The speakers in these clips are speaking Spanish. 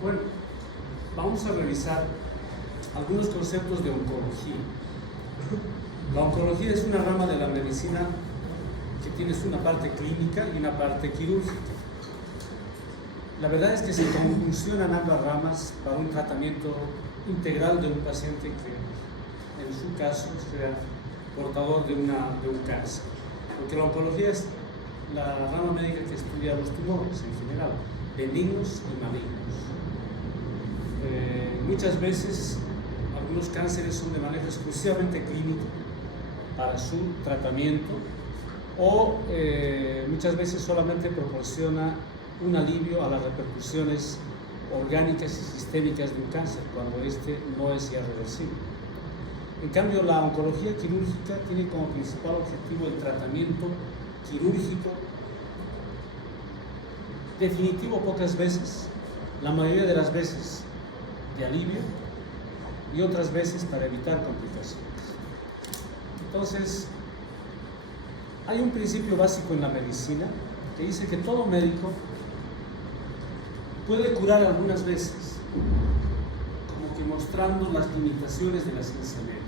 Bueno, vamos a revisar algunos conceptos de oncología. La oncología es una rama de la medicina que tiene una parte clínica y una parte quirúrgica. La verdad es que se conjuncionan ambas ramas para un tratamiento integral de un paciente que, en su caso, sea portador de un cáncer. Porque la oncología es la rama médica que estudia los tumores en general, benignos y malignos. Muchas veces algunos cánceres son de manejo exclusivamente clínico para su tratamiento o muchas veces solamente proporciona un alivio a las repercusiones orgánicas y sistémicas de un cáncer cuando este no es ya reversible. En cambio, la oncología quirúrgica tiene como principal objetivo el tratamiento quirúrgico definitivo pocas veces, la mayoría de las veces de alivio y otras veces para evitar complicaciones. Entonces, hay un principio básico en la medicina que dice que todo médico puede curar algunas veces, como que mostrando las limitaciones de la ciencia médica,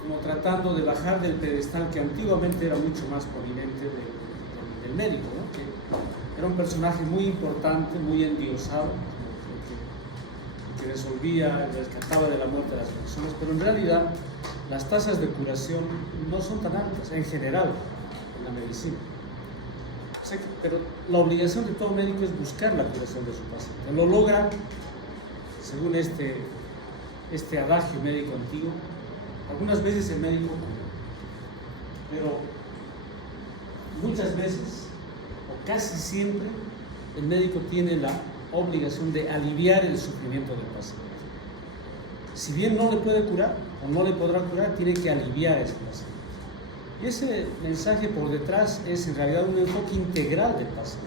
como tratando de bajar del pedestal que antiguamente era mucho más prominente del médico, ¿no? Que era un personaje muy importante, muy endiosado, que resolvía, rescataba de la muerte a las personas, pero en realidad las tasas de curación no son tan altas en general en la medicina. Pero la obligación de todo médico es buscar la curación de su paciente. Lo logra, según este adagio médico antiguo, algunas veces el médico cura, pero muchas veces, o casi siempre, el médico tiene la obligación de aliviar el sufrimiento del paciente. Si bien no le puede curar o no le podrá curar, tiene que aliviar a ese paciente. Y ese mensaje por detrás es en realidad un enfoque integral del paciente.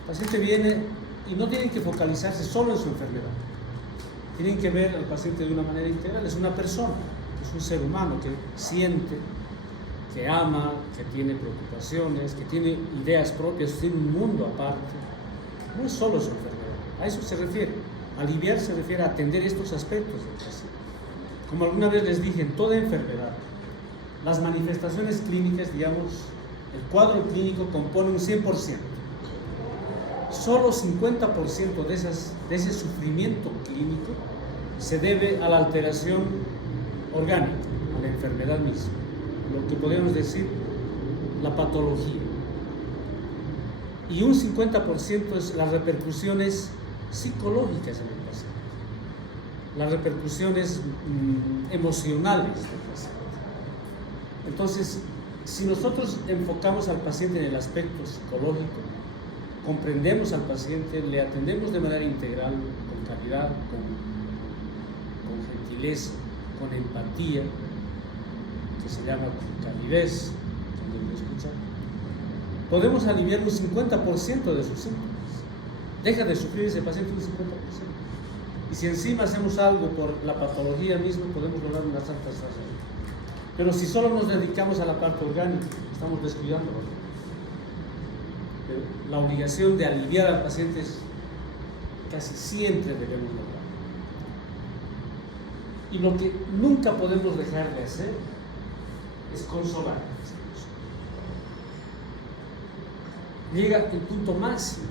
El paciente viene y no tienen que focalizarse solo en su enfermedad. Tienen que ver al paciente de una manera integral. Es una persona, es un ser humano que siente, que ama, que tiene preocupaciones, que tiene ideas propias, tiene un mundo aparte. No es solo su enfermedad, a eso se refiere. Aliviar se refiere a atender estos aspectos del paciente. Como alguna vez les dije, en toda enfermedad, las manifestaciones clínicas, digamos, el cuadro clínico compone un 100%. Solo 50% de ese sufrimiento clínico se debe a la alteración orgánica, a la enfermedad misma, lo que podríamos decir la patología. Y un 50% es las repercusiones psicológicas en el paciente, las repercusiones emocionales del paciente. Entonces, si nosotros enfocamos al paciente en el aspecto psicológico, comprendemos al paciente, le atendemos de manera integral, con calidad, con gentileza, con empatía, que se llama calidez, cuando lo escuchan, podemos aliviar un 50% de sus síntomas. Deja de sufrir ese paciente un 50%. Y si encima hacemos algo por la patología misma, podemos lograr unas altas tasas. Pero si solo nos dedicamos a la parte orgánica, estamos descuidando la obligación de aliviar al paciente es casi siempre debemos lograr. Y lo que nunca podemos dejar de hacer es consolar. Llega el punto máximo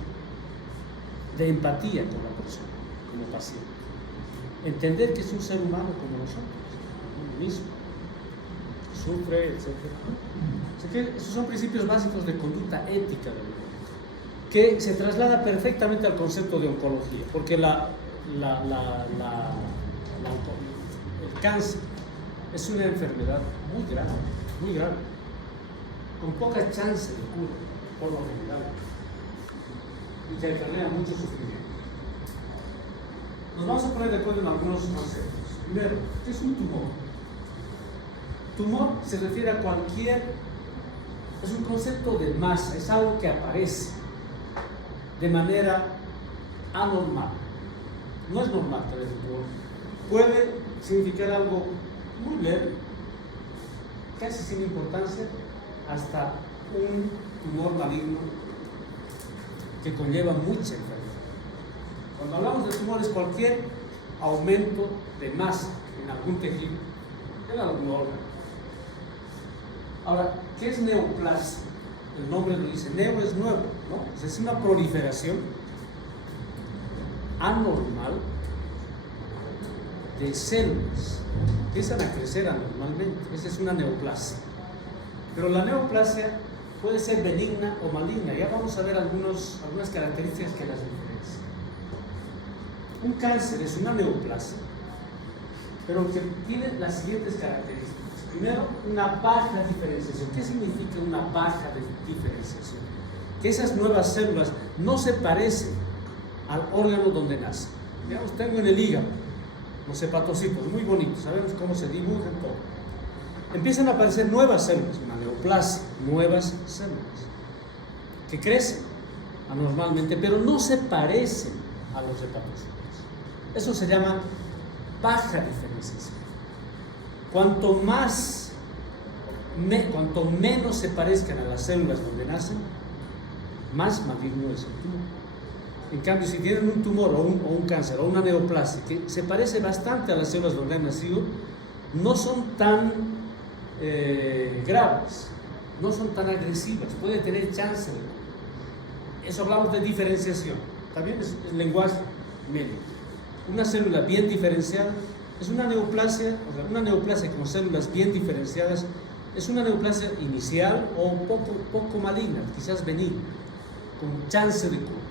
de empatía con la persona, como paciente. Entender que es un ser humano como nosotros, uno mismo, sufre, etc. Así que esos son principios básicos de conducta ética del médico, que se traslada perfectamente al concepto de oncología, porque el cáncer es una enfermedad muy grave, con poca chance de cura, por lo general, y que acarrea mucho sufrimiento. Nos vamos a poner de acuerdo en algunos conceptos. Primero, ¿qué es un tumor? Tumor se refiere a es un concepto de masa, es algo que aparece de manera anormal. No es normal tener un tumor. Puede significar algo muy leve, casi sin importancia, hasta un tumor maligno que conlleva mucha enfermedad. Cuando hablamos de tumor es cualquier aumento de masa en algún tejido, en algún órgano. Ahora, ¿qué es neoplasia? El nombre lo dice, neo es nuevo, ¿no? Es una proliferación anormal de células. Empiezan a crecer anormalmente. Esa es una neoplasia. Pero la neoplasia puede ser benigna o maligna. Ya vamos a ver algunas características que las diferencian. Un cáncer es una neoplasia, pero que tiene las siguientes características. Primero, una baja diferenciación. ¿Qué significa una baja diferenciación? Que esas nuevas células no se parecen al órgano donde nacen. Digamos, tengo en el hígado los hepatocitos, muy bonitos, sabemos cómo se dibujan, todo. Empiezan a aparecer nuevas células, una neoplasia, nuevas células, que crecen anormalmente, pero no se parecen a los hepatocitos. Eso se llama baja diferenciación. Cuanto menos se parezcan a las células donde nacen, más maligno es el tumor. En cambio, si tienen un tumor o un cáncer o una neoplasia que se parece bastante a las células donde han nacido, no son tan graves, no son tan agresivas, puede tener chance. Eso hablamos de diferenciación, también es lenguaje médico. Una célula bien diferenciada es una neoplasia, o sea, una neoplasia con células bien diferenciadas es una neoplasia inicial o poco maligna, quizás benigna, con chance de cura.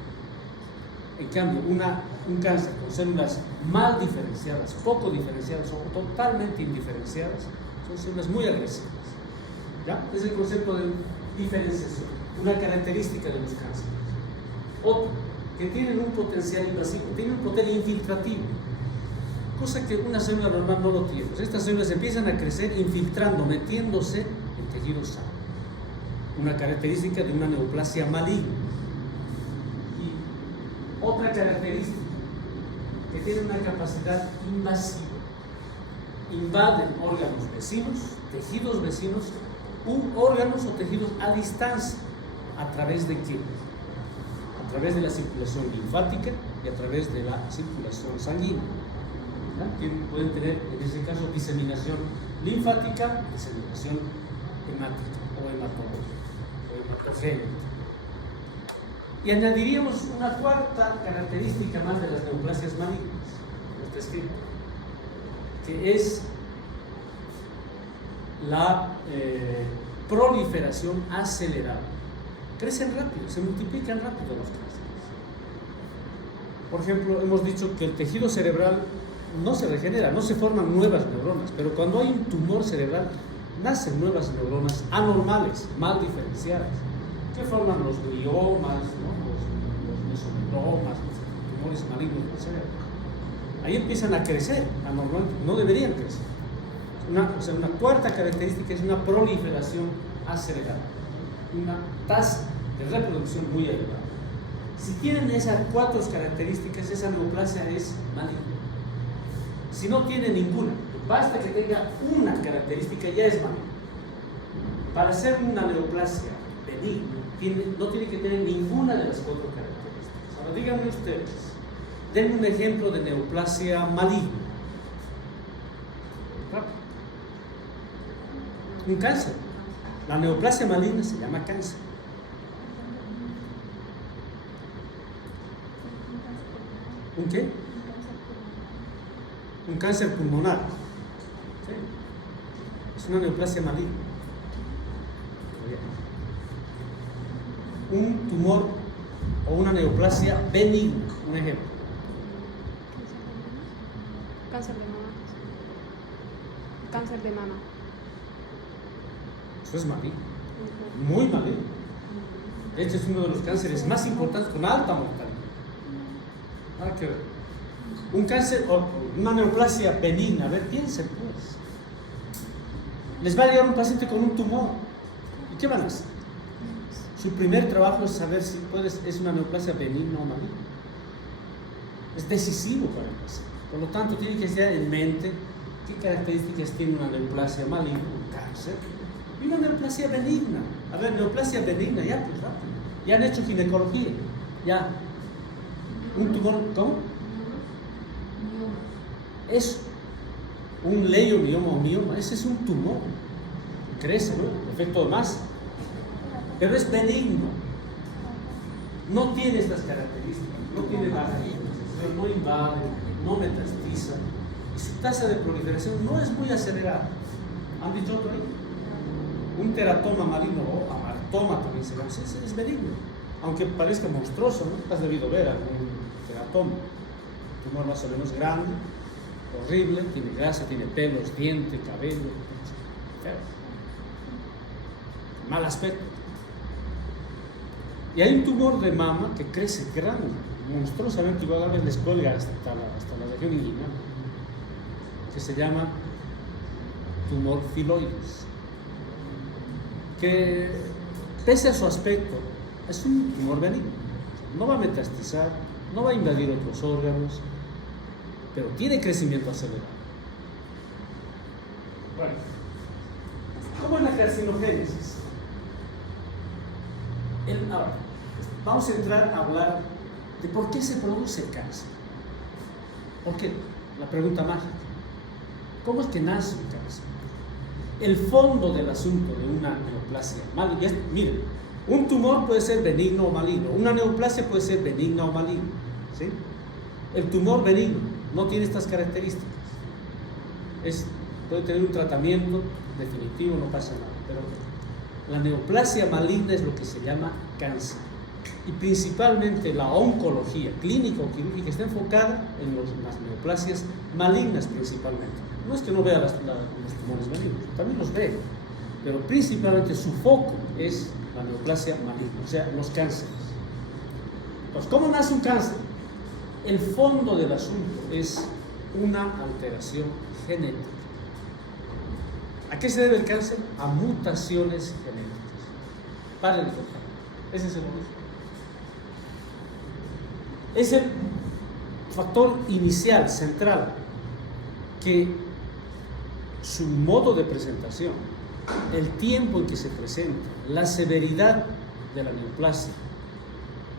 En cambio, un cáncer con células mal diferenciadas, poco diferenciadas o totalmente indiferenciadas, son células muy agresivas. ¿Ya? Es el concepto de diferenciación, una característica de los cánceres. Otro, que tienen un potencial invasivo, tienen un potencial infiltrativo, cosa que una célula normal no lo tiene. Pues estas células empiezan a crecer infiltrando, metiéndose en tejidos sanos. Una característica de una neoplasia maligna. Otra característica, que tiene una capacidad invasiva. Invaden órganos vecinos, tejidos vecinos, órganos o tejidos a distancia. ¿A través de qué? A través de la circulación linfática y a través de la circulación sanguínea. Que pueden tener, en ese caso, diseminación linfática, diseminación hemática o hematogénica. Y añadiríamos una cuarta característica más de las neoplasias malignas, como está escrito, que es la proliferación acelerada. Crecen rápido, se multiplican rápido los cánceres. Por ejemplo, hemos dicho que el tejido cerebral no se regenera, no se forman nuevas neuronas, pero cuando hay un tumor cerebral, nacen nuevas neuronas anormales, mal diferenciadas, que forman los gliomas, ¿no? los mesomenomas, los tumores malignos del cerebro. Ahí empiezan a crecer anormalmente, no deberían crecer. Una cuarta característica es una proliferación acelerada, una tasa de reproducción muy elevada. Si tienen esas cuatro características, esa neoplasia es maligna. Si no tiene ninguna, basta que tenga una característica, ya es maligna. Para ser una neoplasia benigna, no tiene que tener ninguna de las cuatro características. Ahora díganme ustedes, denme un ejemplo de neoplasia maligna. Un cáncer. La neoplasia maligna se llama cáncer. ¿Un qué? Un cáncer pulmonar. ¿Sí? Es una neoplasia maligna. Un tumor o una neoplasia benigna, un ejemplo. Cáncer de mama. Cáncer de mama. Eso es maligno, muy maligno. De hecho, es uno de los cánceres más importantes con alta mortalidad. Nada que ver. Un cáncer o una neoplasia benigna, a ver, piensen pues. Les va a llegar un paciente con un tumor. ¿Y qué van a hacer? Su primer trabajo es saber si es una neoplasia benigna o maligna. Es decisivo para el paciente. Por lo tanto, tiene que estar en mente qué características tiene una neoplasia maligna, un cáncer, y una neoplasia benigna. A ver, neoplasia benigna, ya pues rápido. Ya han hecho ginecología, ya. Un tumor, ¿cómo? Es un leiomioma o mioma, ese es un tumor. Crece, ¿no? Efecto de masa. Pero es benigno. No tiene estas características, no tiene baja inflamación, no invade, no metastiza. Y su tasa de proliferación no es muy acelerada. ¿Han dicho otro ahí? Un teratoma maligno o amartoma también se llama, es benigno. Aunque parezca monstruoso, ¿no? Has debido ver algún teratoma. Un tumor más o menos grande, horrible, tiene grasa, tiene pelos, diente, cabello, feo. Mal aspecto. Y hay un tumor de mama que crece grande, monstruosamente, igual a veces les cuelga hasta la región inguinal, que se llama tumor filoides, que pese a su aspecto es un tumor benigno, no va a metastizar, no va a invadir otros órganos, pero tiene crecimiento acelerado. Bueno, ¿cómo es la carcinogénesis? Ahora, vamos a entrar a hablar de por qué se produce el cáncer. ¿Por qué? La pregunta mágica. ¿Cómo es que nace un cáncer? El fondo del asunto de una neoplasia maligna, miren, un tumor puede ser benigno o maligno, una neoplasia puede ser benigna o maligna, ¿sí? El tumor benigno no tiene estas características. Puede tener un tratamiento definitivo, no pasa nada, pero la neoplasia maligna es lo que se llama cáncer. Y principalmente la oncología clínica o quirúrgica está enfocada en las neoplasias malignas principalmente. No es que no vea los tumores malignos, también los ve, pero principalmente su foco es la neoplasia maligna, o sea, los cánceres. Entonces, ¿cómo nace un cáncer? El fondo del asunto es una alteración genética. ¿A qué se debe el cáncer? A mutaciones genéticas. Paren de contar. Ese es el origen. Es el factor inicial, central, que su modo de presentación, el tiempo en que se presenta, la severidad de la neoplasia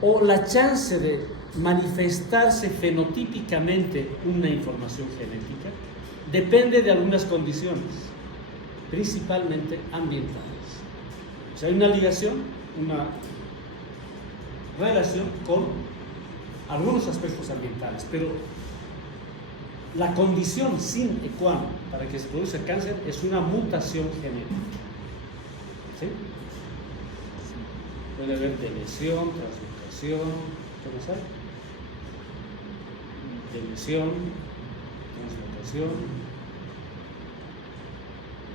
o la chance de manifestarse fenotípicamente una información genética, depende de algunas condiciones, principalmente ambientales. O sea, hay una ligación, una relación con algunos aspectos ambientales, pero la condición sine qua non para que se produzca el cáncer es una mutación genética. ¿Sí? Puede haber deleción, transmutación, ¿qué más hay? Deleción, transmutación,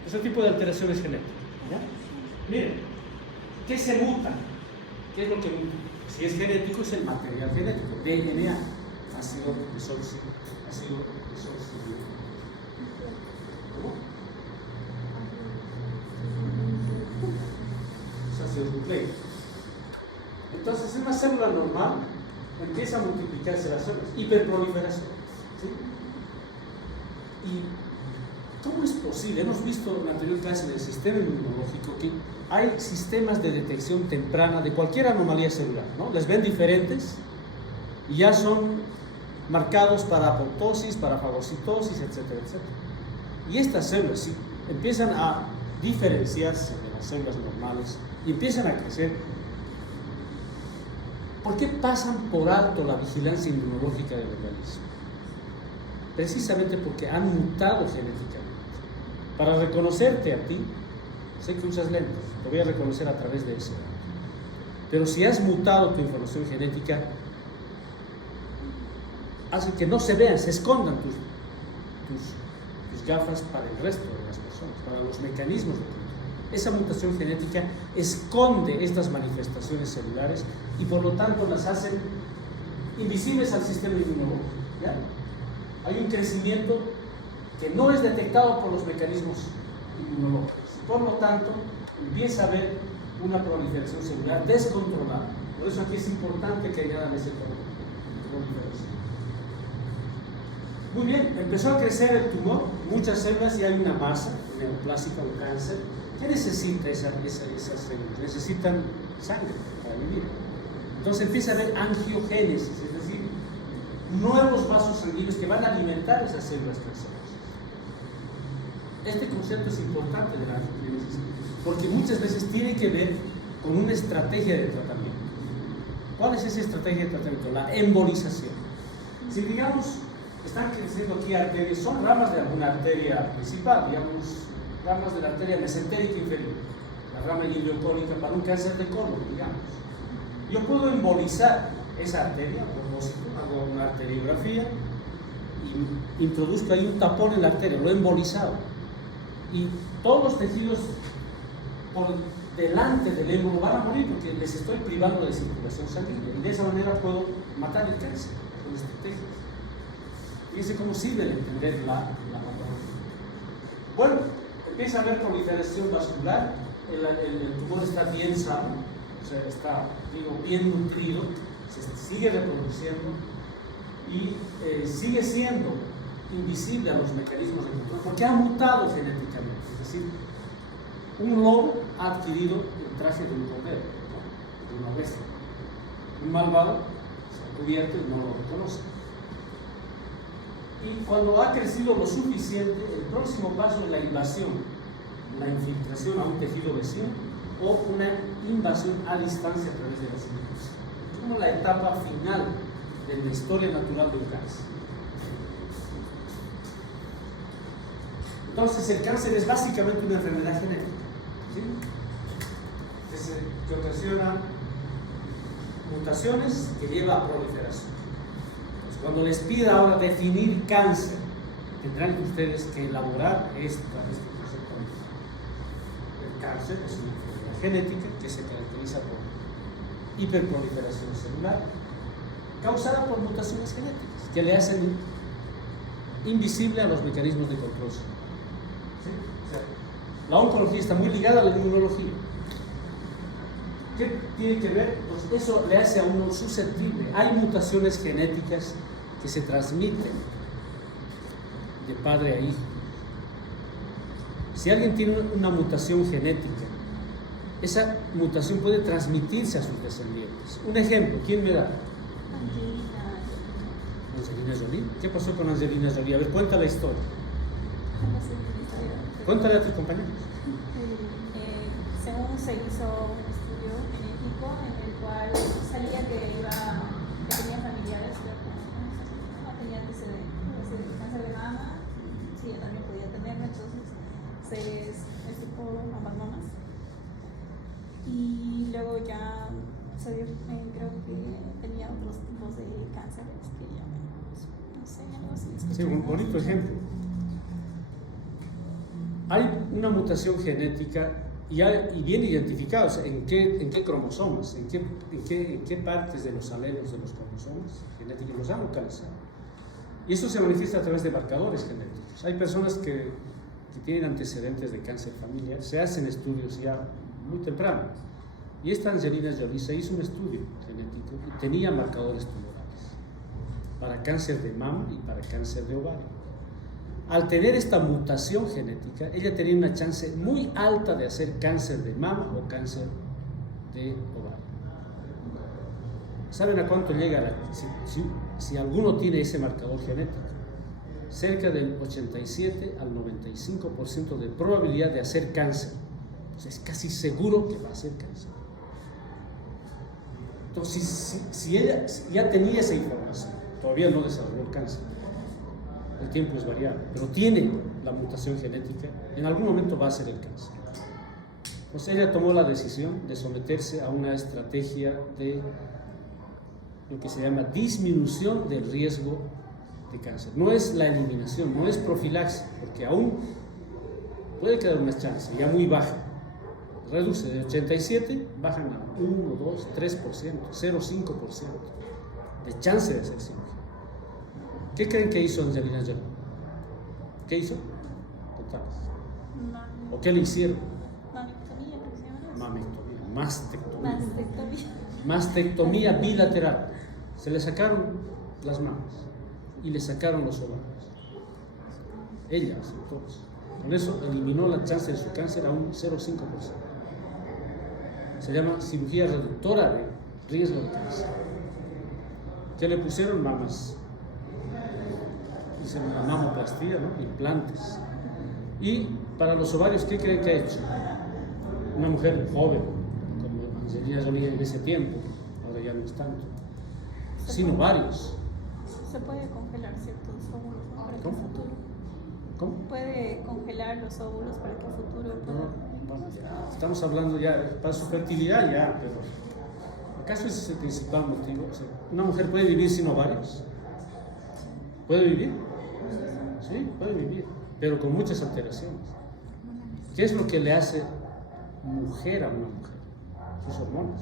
ese tipo de alteraciones genéticas. ¿Ya? Miren, ¿qué se muta? ¿Qué es lo que muta? Si es genético, es el material genético, DNA, ácido desoxirribonucleico. ¿Cómo? Es ácido nucleico. Entonces, en una célula normal empieza a multiplicarse las células, hiperproliferación. ¿Sí? ¿Y cómo es posible? Hemos visto en la anterior clase del sistema inmunológico que hay sistemas de detección temprana de cualquier anomalía celular, ¿no? Les ven diferentes y ya son marcados para apoptosis, para fagocitosis, etcétera, etcétera. Y estas células sí, empiezan a diferenciarse de las células normales y empiezan a crecer. ¿Por qué pasan por alto la vigilancia inmunológica del organismo? Precisamente porque han mutado genéticamente. Para reconocerte a ti, sé que usas lentes, te voy a reconocer a través de ese. Pero si has mutado tu información genética, hace que no se vean, se escondan tus gafas para el resto de las personas, para los mecanismos de control. Esa mutación genética esconde estas manifestaciones celulares y por lo tanto las hacen invisibles al sistema inmunológico. ¿Ya? Hay un crecimiento que no es detectado por los mecanismos inmunológicos. Por lo tanto, empieza a haber una proliferación celular descontrolada. Por eso aquí es importante que añadan ese proliferación. Muy bien, empezó a crecer el tumor, muchas células y hay una masa neoplásica o cáncer. ¿Qué necesita esas células? Necesitan sangre para vivir. Entonces empieza a haber angiogénesis, es decir, nuevos vasos sanguíneos que van a alimentar esas células cancerosas. Este concepto es importante de la angiogénesis, porque muchas veces tiene que ver con una estrategia de tratamiento. ¿Cuál es esa estrategia de tratamiento? La embolización. Si digamos, están creciendo aquí arterias, son ramas de alguna arteria principal, digamos, ramas de la arteria mesentérica inferior, la rama iliocónica para un cáncer de colon, digamos. Yo puedo embolizar esa arteria, a propósito, hago una arteriografía y introduzco ahí un tapón en la arteria, lo he embolizado. Y todos los tejidos por delante del émbolo van a morir porque les estoy privando de circulación sanguínea. Y de esa manera puedo matar el cáncer con este tejido. Fíjense cómo sirve de entender la patología. Bueno, empieza a haber proliferación vascular, el tumor está bien sano, o sea, está, bien nutrido, se sigue reproduciendo y sigue siendo invisible a los mecanismos de control porque ha mutado genéticamente. Es decir, un lobo ha adquirido el traje de un cordero, ¿no? De una bestia. Un malvado se ha cubierto y no lo reconoce. Y cuando ha crecido lo suficiente, el próximo paso es la invasión, la infiltración a un tejido vecino o una invasión a distancia a través de la síntesis. Es como la etapa final de la historia natural del cáncer. Entonces el cáncer es básicamente una enfermedad genética, ¿sí? Que ocasiona mutaciones que lleva a proliferación. Entonces, cuando les pida ahora definir cáncer, tendrán ustedes que elaborar este concepto. El cáncer es una enfermedad genética que se caracteriza por hiperproliferación celular causada por mutaciones genéticas que le hacen invisible a los mecanismos de control celular. ¿Sí? O sea, la oncología está muy ligada a la inmunología. ¿Qué tiene que ver? Pues eso le hace a uno susceptible. Hay mutaciones genéticas que se transmiten de padre a hijo. Si alguien tiene una mutación genética, esa mutación puede transmitirse a sus descendientes. Un ejemplo, ¿quién me da? Angelina Jolie. ¿Qué pasó con Angelina Jolie? A ver, cuenta la historia. Cuéntale a tus compañeros. Según se hizo un estudio genético en el cual salía que tenía familiares que no tenía antecedentes de cáncer de mama, sí, ella también podía tenerlo, entonces es tipo mamanomas. Y luego ya se vio, creo que tenía otros tipos de cánceres que ya no sé, algo así. Sí, un bonito ejemplo. Hay una mutación genética y bien identificada, o sea, en qué cromosomas, en qué partes de los alelos de los cromosomas genéticos los han localizado. Y eso se manifiesta a través de marcadores genéticos. Hay personas que tienen antecedentes de cáncer familiar, se hacen estudios ya muy temprano. Y esta Angelina Jolie se hizo un estudio genético y tenía marcadores tumorales para cáncer de mama y para cáncer de ovario. Al tener esta mutación genética, ella tenía una chance muy alta de hacer cáncer de mama o cáncer de ovario. ¿Saben a cuánto llega si alguno tiene ese marcador genético? Cerca del 87 al 95% de probabilidad de hacer cáncer. O sea, es casi seguro que va a hacer cáncer. Entonces, si ella ya tenía esa información, todavía no desarrolló el cáncer. El tiempo es variable, pero tiene la mutación genética, en algún momento va a ser el cáncer. Pues ella tomó la decisión de someterse a una estrategia de lo que se llama disminución del riesgo de cáncer. No es la eliminación, no es profilaxis, porque aún puede quedar una chance ya muy baja. Reduce de 87, bajan a 1, 2, 3%, 0,5% de chance de hacer cirugía. ¿Qué creen que hizo Angelina Jolie? ¿Qué hizo? Totales. ¿O qué le hicieron? Mamectomía, mastectomía bilateral. Se le sacaron las mamas y le sacaron los ovarios. Ella hace todo eso. Con eso eliminó la chance de su cáncer a un 0,5%. Se llama cirugía reductora de riesgo de cáncer. ¿Qué le pusieron? Mamas dicen una mamoplastía, ¿no? Implantes. Y para los ovarios, ¿qué creen que ha hecho? Una mujer joven, como Angelina Jolie en ese tiempo, ahora ya no es tanto, sin ovarios. Se puede congelar ciertos óvulos, ¿no? Para que ¿Cómo? futuro. ¿Cómo? Puede congelar los óvulos para que futuro pueda. Bueno, estamos hablando ya para su fertilidad, ya, pero ¿acaso ese es el principal motivo? O sea, ¿una mujer puede vivir sin ovarios? ¿Puede vivir? Sí, puede vivir, pero con muchas alteraciones. ¿Qué es lo que le hace mujer a una mujer? Sus hormonas.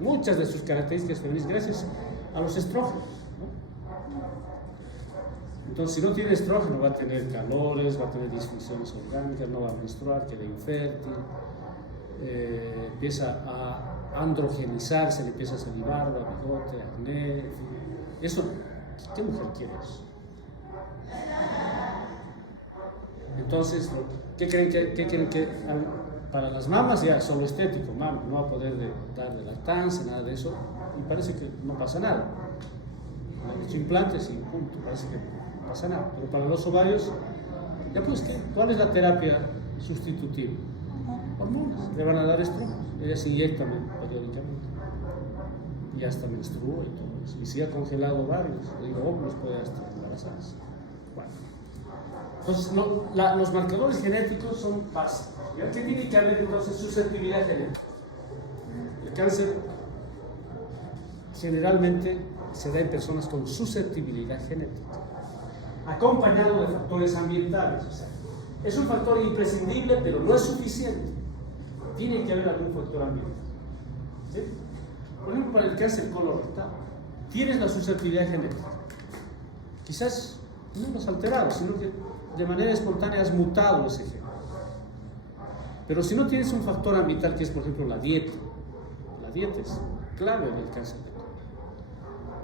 Muchas de sus características femeninas, gracias a los estrógenos, ¿no? Entonces, si no tiene estrógeno, va a tener calores, va a tener disfunciones orgánicas, no va a menstruar, queda infértil, empieza a androgenizarse, le empieza a salir barba, bigote, acné, en fin. Eso, ¿qué mujer quiere eso? Entonces, ¿qué creen que para las mamas ya solo estético, mama, no va a poder dar de lactancia, nada de eso, y parece que no pasa nada. Le han hecho implantes y punto, parece que no pasa nada. Pero para los ovarios, ya pues, ¿cuál es la terapia sustitutiva? Hormonas, le van a dar estrógenos, ella se inyecta periódicamente, y hasta menstrua y todo eso. Y si ha congelado ovarios, óvulos, puede hasta embarazarse. Bueno. Entonces, los marcadores genéticos son básicos. ¿Ya? ¿Qué tiene que haber entonces? Susceptibilidad genética. El cáncer generalmente se da en personas con susceptibilidad genética, acompañado de factores ambientales. O sea, es un factor imprescindible, pero no es suficiente. Tiene que haber algún factor ambiental. ¿Sí? Por ejemplo, para el cáncer colorectal, tienes la susceptibilidad genética. Quizás no lo has alterado, sino que de manera espontánea has mutado ese gen. Pero si no tienes un factor ambiental, que es por ejemplo la dieta es clave en el cáncer de colon.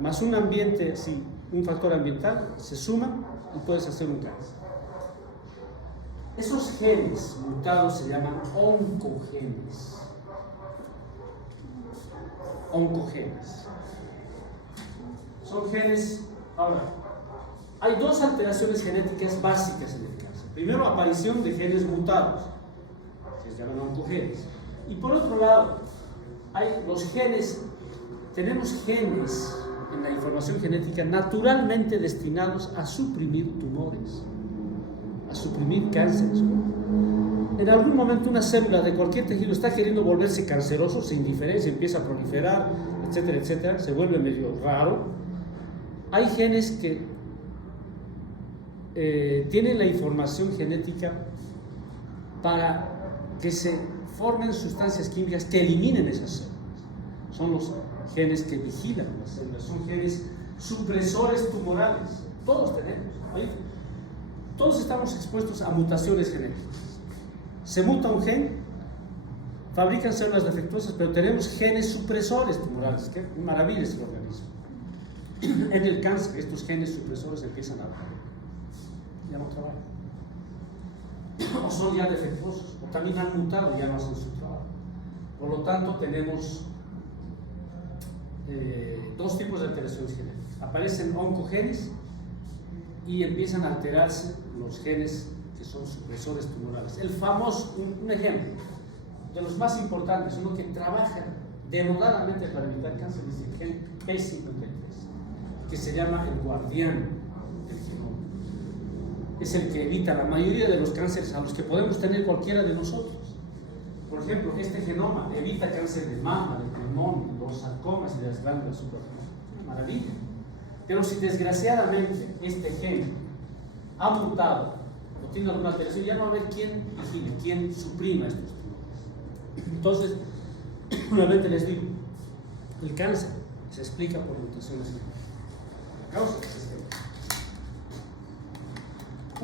Más un ambiente, sí, un factor ambiental, se suman y puedes hacer un cáncer. Esos genes mutados se llaman oncogenes. Oncogenes. Son genes. Ahora, hay dos alteraciones genéticas básicas en el cáncer. Primero, aparición de genes mutados, que se llaman oncogenes. Y por otro lado, hay los genes, tenemos genes en la información genética naturalmente destinados a suprimir tumores, a suprimir cánceres. En algún momento una célula de cualquier tejido está queriendo volverse canceroso, se indiferencia, empieza a proliferar, etcétera, etcétera, se vuelve medio raro. Hay genes que tienen la información genética para que se formen sustancias químicas que eliminen esas células. Son los genes que vigilan las células, son genes supresores tumorales. Todos tenemos. Todos estamos expuestos a mutaciones genéticas. Se muta un gen, fabrican células defectuosas, pero tenemos genes supresores tumorales. ¡Qué maravilla es el organismo! En el cáncer, estos genes supresores empiezan a bajar. Ya no trabajan. O son ya defectuosos, o también han mutado y ya no hacen su trabajo. Por lo tanto, tenemos dos tipos de alteraciones genéticas. Aparecen oncogenes y empiezan a alterarse los genes que son supresores tumorales. El famoso, un ejemplo de los más importantes, uno que trabaja denodadamente para evitar cáncer, es el gen P53, que se llama el guardián del genoma. Es el que evita la mayoría de los cánceres a los que podemos tener cualquiera de nosotros. Por ejemplo, este genoma evita cáncer de mama, de pulmón, los sarcomas y de las glándulas suprarrenales. Maravilla. Pero si desgraciadamente este gen ha mutado o tiene alguna alteración, ya no va a haber quién vigile, quién suprima estos tumores. Entonces, nuevamente les digo, el cáncer se explica por mutaciones genéticas. La causa es esta.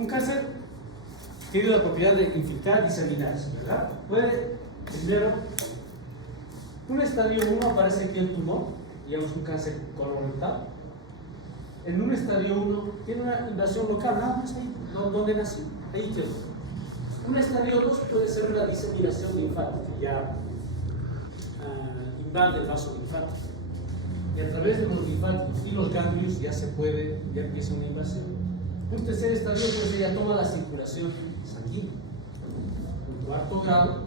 Un cáncer tiene la propiedad de infiltrar y diseminarse, ¿verdad? Puede, primero, un estadio 1 aparece aquí el tumor, digamos un cáncer colorectal. En un estadio 1 tiene una invasión local, nada más ahí, donde nació, ahí quedó. Un estadio 2 puede ser una diseminación linfática, ya invade el vaso linfático. Y a través de los linfáticos y los ganglios ya empieza una invasión. Un tercer estadio pues ya toma la circulación sanguínea. En cuarto grado,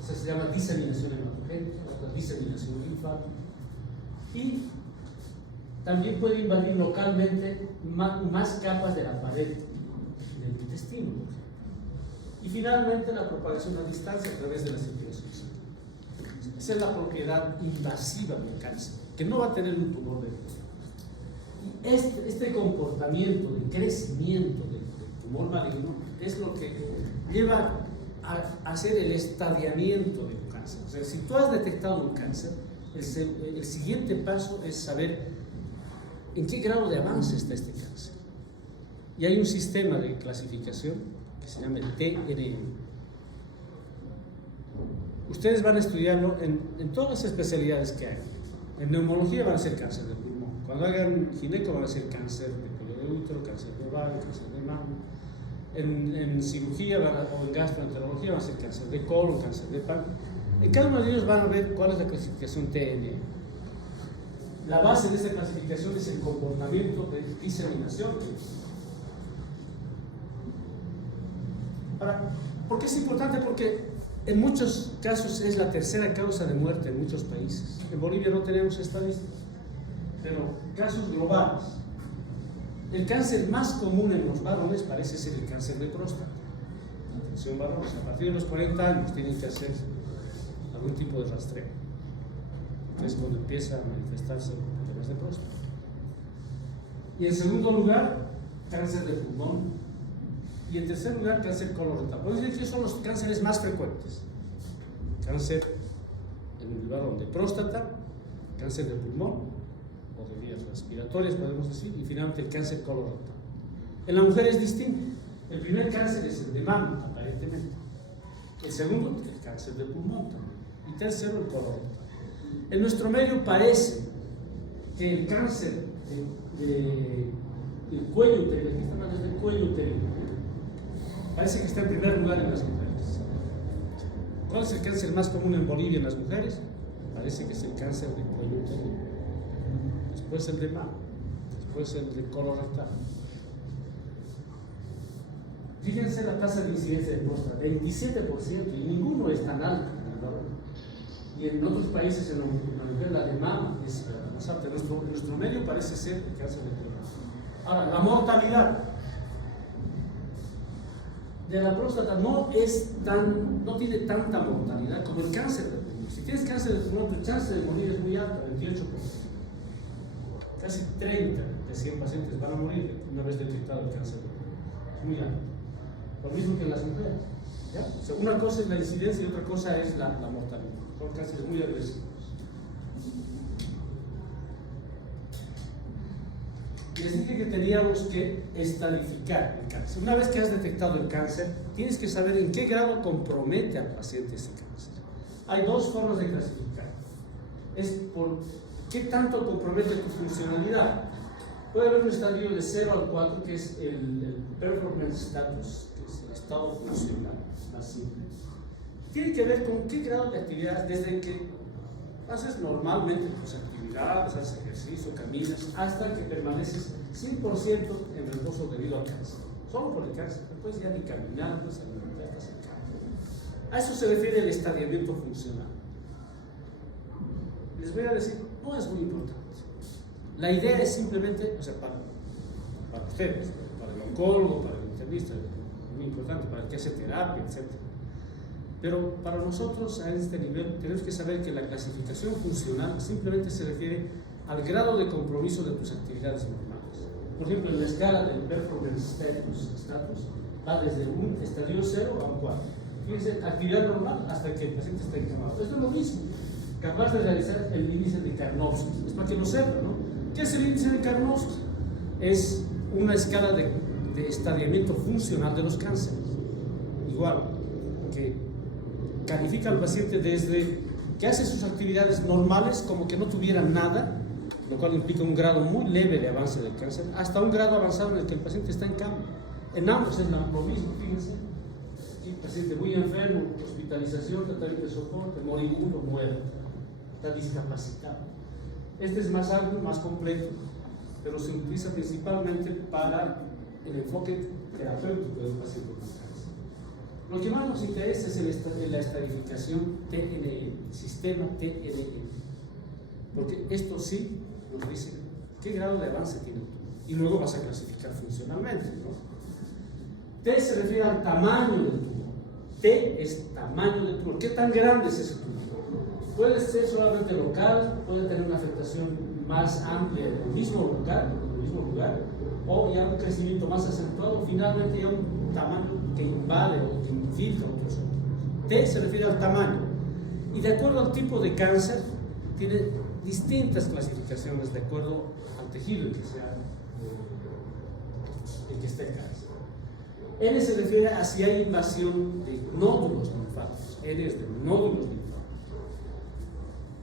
eso se llama diseminación hematogénica, otra diseminación linfática. Y también puede invadir localmente más capas de la pared del intestino. Y finalmente la propagación a distancia a través de la circulación sanguínea. Esa es la propiedad invasiva del cáncer, que no va a tener un tumor de y este comportamiento de crecimiento del tumor maligno es lo que lleva a hacer el estadiamiento del cáncer. O sea, si tú has detectado un cáncer, el siguiente paso es saber en qué grado de avance está este cáncer. Y hay un sistema de clasificación que se llama el TNM. Ustedes van a estudiarlo en todas las especialidades que hay. En neumología van a ser cáncer de pulmón. Cuando hagan gineco van a ser cáncer de cuello de útero, cáncer de ovario, cáncer de mama. En cirugía o en gastroenterología van a ser cáncer de colon, cáncer de páncreas. En cada uno de ellos van a ver cuál es la clasificación TNM. La base de esta clasificación es el comportamiento de diseminación. Ahora, ¿por qué es importante? Porque en muchos casos es la tercera causa de muerte en muchos países. En Bolivia no tenemos estadísticas, pero casos globales. El cáncer más común en los varones parece ser el cáncer de próstata. Atención varones, a partir de los 40 años tienen que hacer algún tipo de rastreo. Es cuando empieza a manifestarse problemas de próstata. Y en segundo lugar, cáncer de pulmón. Y en tercer lugar, cáncer colorectal. Podemos decir que son los cánceres más frecuentes. Cáncer en el varón de próstata, cáncer de pulmón, o de vías respiratorias, podemos decir, y finalmente el cáncer colorectal. En la mujer es distinto. El primer cáncer es el de mama, aparentemente. El segundo, el cáncer de pulmón también. Y tercero, el colorectal. En nuestro medio parece que el cáncer del cuello uterino, aquí está hablando del cuello uterino, parece que está en primer lugar en las mujeres. ¿Cuál es el cáncer más común en Bolivia en las mujeres? Parece que es el cáncer del cuello uterino. Después el de mama, después el de colorectal. Fíjense la tasa de incidencia de próstata, 27%, y ninguno es tan alto. Y en otros países, en la mujer, la de mama es más alta. Nuestro medio parece ser el cáncer de cuello. Ahora, la mortalidad de la próstata no tiene tanta mortalidad como el cáncer de pulmón. Si tienes cáncer de pulmón, tu chance de morir es muy alta, 28%. Casi 30 de 100 pacientes van a morir una vez detectado el cáncer de pulmón. Es muy alto. Lo mismo que en las mujeres. ¿Ya? O sea, una cosa es la incidencia y otra cosa es la mortalidad. Son cánceres muy agresivos. Les dije que teníamos que estadificar el cáncer. Una vez que has detectado el cáncer, tienes que saber en qué grado compromete al paciente ese cáncer. Hay dos formas de clasificar. Es por qué tanto compromete tu funcionalidad. Puede haber un estadio de 0 al 4, que es el performance status, que es el estado funcional, más simple. Tiene que ver con qué grado de actividad, desde que haces normalmente tus actividades, haces ejercicio, caminas, hasta que permaneces 100% en reposo debido al cáncer. Solo por el cáncer, no puedes ya ni caminar, no puedes alimentar, estás en cama. A eso se refiere el estadiamiento funcional. Les voy a decir, no es muy importante. La idea es simplemente, o sea, para ustedes, para el oncólogo, para el internista, es muy importante, para el que hace terapia, etc. Pero para nosotros a este nivel tenemos que saber que la clasificación funcional simplemente se refiere al grado de compromiso de tus actividades normales. Por ejemplo, en la escala del performance status va desde un estadio 0 a un 4. Fíjense, actividad normal hasta que el paciente está encamado. Esto es lo mismo. Capaz de realizar el índice de Karnofsky. Es para que lo sepan, ¿no? ¿Qué es el índice de Karnofsky? Es una escala de estadiamiento funcional de los cánceres. Igual, que califica al paciente desde que hace sus actividades normales como que no tuviera nada, lo cual implica un grado muy leve de avance del cáncer, hasta un grado avanzado en el que el paciente está en cama. En ambos es lo mismo, fíjense. El paciente muy enfermo, hospitalización, tratamiento de soporte, moribundo, muere, está discapacitado. Este es más amplio, más completo, pero se utiliza principalmente para el enfoque terapéutico del paciente con cáncer. Lo que más nos interesa es la estratificación TNM, el sistema TNM, porque esto sí nos dice qué grado de avance tiene el tumor, y luego vas a clasificar funcionalmente, ¿no? T se refiere al tamaño del tumor. T es tamaño del tumor. ¿Qué tan grande es ese tumor? Puede ser solamente local, puede tener una afectación más amplia en el mismo lugar, o ya un crecimiento más acentuado, finalmente ya un tamaño que invade o que infiltra otros órganos. T se refiere al tamaño, y de acuerdo al tipo de cáncer, tiene distintas clasificaciones de acuerdo al tejido en que esté el cáncer. N se refiere a si hay invasión de nódulos linfáticos. N es de nódulos linfáticos.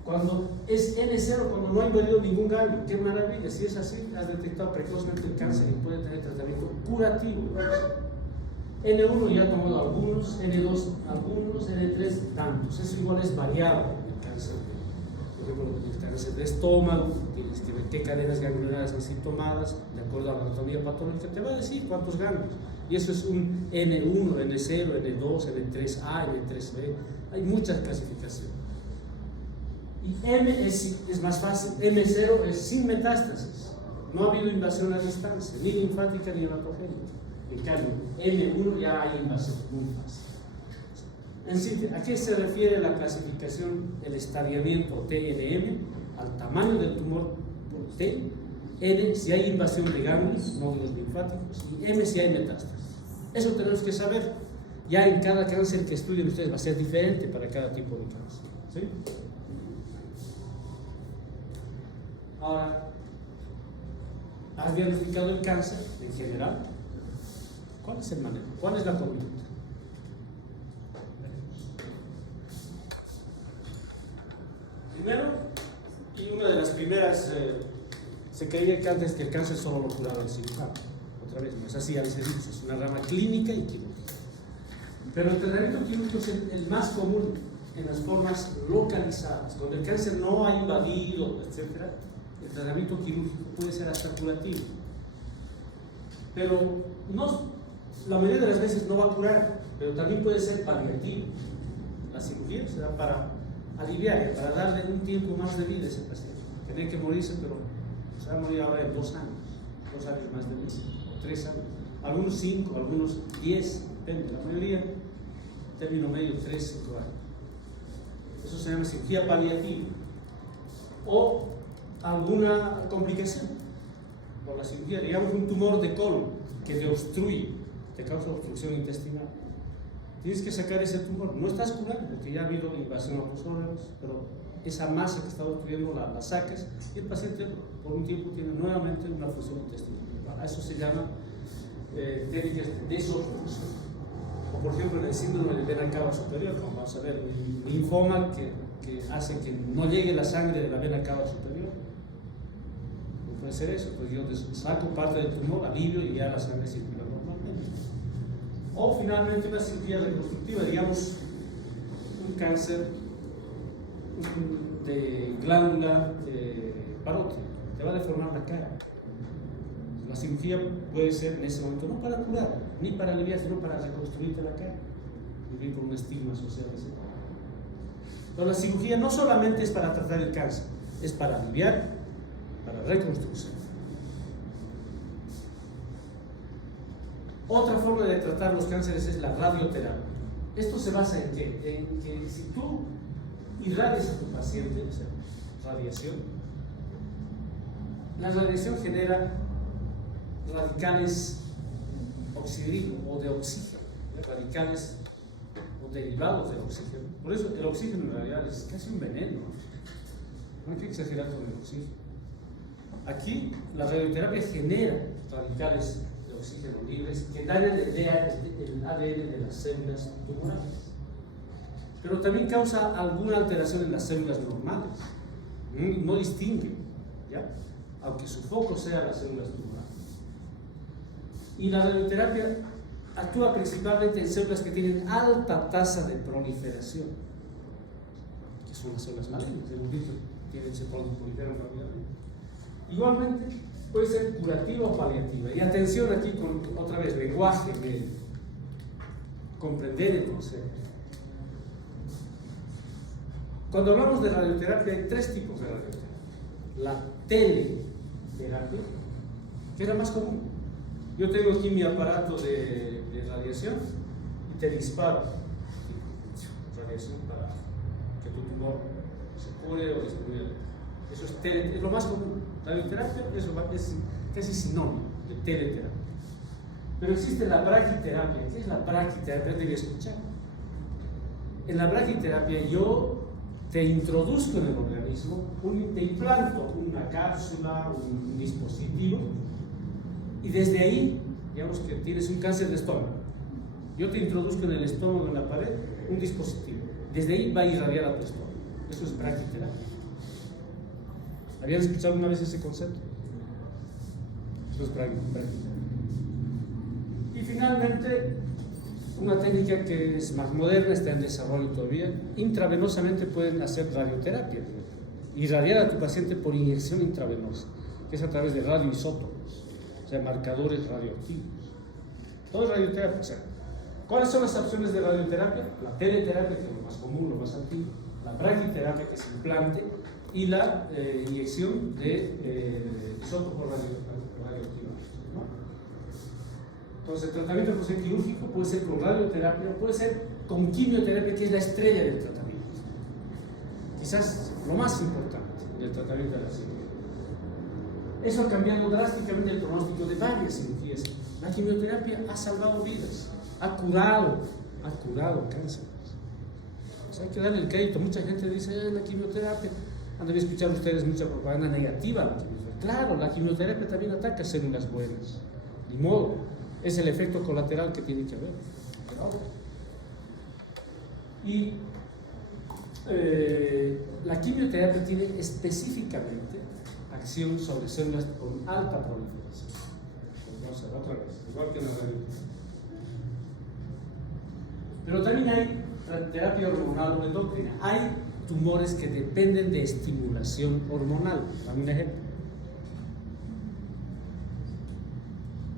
Cuando es N0, cuando no ha invadido ningún ganglio, qué maravilla. Si es así, has detectado precozmente el cáncer y puede tener tratamiento curativo. N1 ya ha tomado algunos, N2 algunos, N3 tantos. Eso igual es variable el cáncer. Por ejemplo, el cáncer de estómago, tienes que ver qué cadenas ganglionares han sido tomadas, de acuerdo a la anatomía patológica, te va a decir cuántos ganglios. Y eso es un N1, N0, N2, N3A, N3B. Hay muchas clasificaciones. Y M es más fácil. M0 es sin metástasis. No ha habido invasión a distancia, ni linfática ni hematogénica. En cambio, M1 ya hay invasión, muy fácil. En sí, ¿a qué se refiere la clasificación, el estadiamiento TNM? Al tamaño del tumor por T, N si hay invasión de ganglios, nódulos linfáticos, y M si hay metástasis. Eso tenemos que saber. Ya en cada cáncer que estudien ustedes va a ser diferente para cada tipo de cáncer. ¿Sí? Ahora, ¿has diagnosticado el cáncer en general? ¿Cuál es el manejo? ¿Cuál es la conducta? Primero, y una de las primeras, se creía que antes que el cáncer solo lo curaba el cirujano. Otra vez, no es así, es una rama clínica y quirúrgica. Pero el tratamiento quirúrgico es el más común en las formas localizadas, cuando el cáncer no ha invadido, etc. El tratamiento quirúrgico puede ser hasta curativo, pero no, la mayoría de las veces no va a curar, pero también puede ser paliativo. La cirugía se da para aliviar, para darle un tiempo más de vida a ese paciente. Tiene que morirse, pero se va a morir ahora en 2 años, 2 años más de vida, o 3 años, algunos 5, algunos 10, depende, la mayoría, término medio, 3, 5 años. Eso se llama cirugía paliativa. O alguna complicación por la cirugía, digamos un tumor de colon que te obstruye, te causa obstrucción intestinal. Tienes que sacar ese tumor. No estás curando porque ya ha habido invasión a otros órganos, pero esa masa que está obstruyendo la sacas y el paciente por un tiempo tiene nuevamente una función intestinal. A eso se llama técnicas de desobstrucción. O por ejemplo en el síndrome de vena cava superior, como vamos a ver, el linfoma que hace que no llegue la sangre de la vena cava superior. No puede ser eso, pues yo saco parte del tumor, alivio y ya la sangre circula normalmente. O finalmente una cirugía reconstructiva, digamos un cáncer de glándula parótida, te va a deformar la cara. La cirugía puede ser en ese momento no para curar, ni para aliviar, sino para reconstruirte la cara, vivir con un estigma social. Pero la cirugía no solamente es para tratar el cáncer, es para aliviar, para reconstrucción. Otra forma de tratar los cánceres es la radioterapia. Esto se basa en qué? En que si tú irradias a tu paciente, o sea, radiación, la radiación genera radicales oxidrinos o de oxígeno, radicales o derivados del oxígeno. Por eso el oxígeno en realidad es casi un veneno. No hay que exagerar con el oxígeno. Aquí la radioterapia genera radicales de oxígeno libres que dañan el ADN de las células tumorales. Pero también causa alguna alteración en las células normales. No distingue, ¿ya? Aunque su foco sea las células tumorales. Y la radioterapia actúa principalmente en células que tienen alta tasa de proliferación, que son las células malignas. Se proliferan rápidamente. Igualmente, puede ser curativa o paliativa. Y atención aquí con, otra vez, lenguaje médico. Comprender el concepto. Cuando hablamos de radioterapia, hay tres tipos de radioterapia. La teleterapia, que es la más común. Yo tengo aquí mi aparato de radiación y te disparo radiación para que tu tumor se cure o disminuya. Eso es lo más común. Radioterapia es casi sinónimo de teleterapia. Pero existe la braquiterapia. ¿Qué es la braquiterapia? Debí escuchar. En la braquiterapia yo te introduzco en el organismo, te implanto una cápsula, un dispositivo, y desde ahí, digamos que tienes un cáncer de estómago. Yo te introduzco en el estómago, en la pared, un dispositivo. Desde ahí va a irradiar a tu estómago. Eso es braquiterapia. ¿Habían escuchado alguna vez ese concepto? Eso es braquiterapia. Y finalmente, una técnica que es más moderna, está en desarrollo todavía. Intravenosamente pueden hacer radioterapia, irradiar a tu paciente por inyección intravenosa, que es a través de radioisótopos, o sea, marcadores radioactivos. Todo es radioterapia. O sea, ¿cuáles son las opciones de radioterapia? La teleterapia, que es lo más común, lo más antiguo, la braquiterapia, que es implante, y la inyección de isótopos radioactivos. Entonces, el tratamiento quirúrgico puede ser con radioterapia, puede ser con quimioterapia, que es la estrella del tratamiento. Quizás lo más importante del tratamiento de la cirugía. Eso ha cambiado drásticamente el pronóstico de varias cirugías. La quimioterapia ha salvado vidas, ha curado cáncer. O sea, hay que darle el crédito. Mucha gente dice, la quimioterapia. Han de escuchar ustedes mucha propaganda negativa a la quimioterapia. Claro, la quimioterapia también ataca células buenas. Ni modo. Es el efecto colateral que tiene que haber. Y la quimioterapia tiene específicamente acción sobre células con alta proliferación. Vamos a ver otra vez, igual que en la radioterapia. Pero también hay terapia hormonal o endocrina. Hay tumores que dependen de estimulación hormonal. Dame un ejemplo.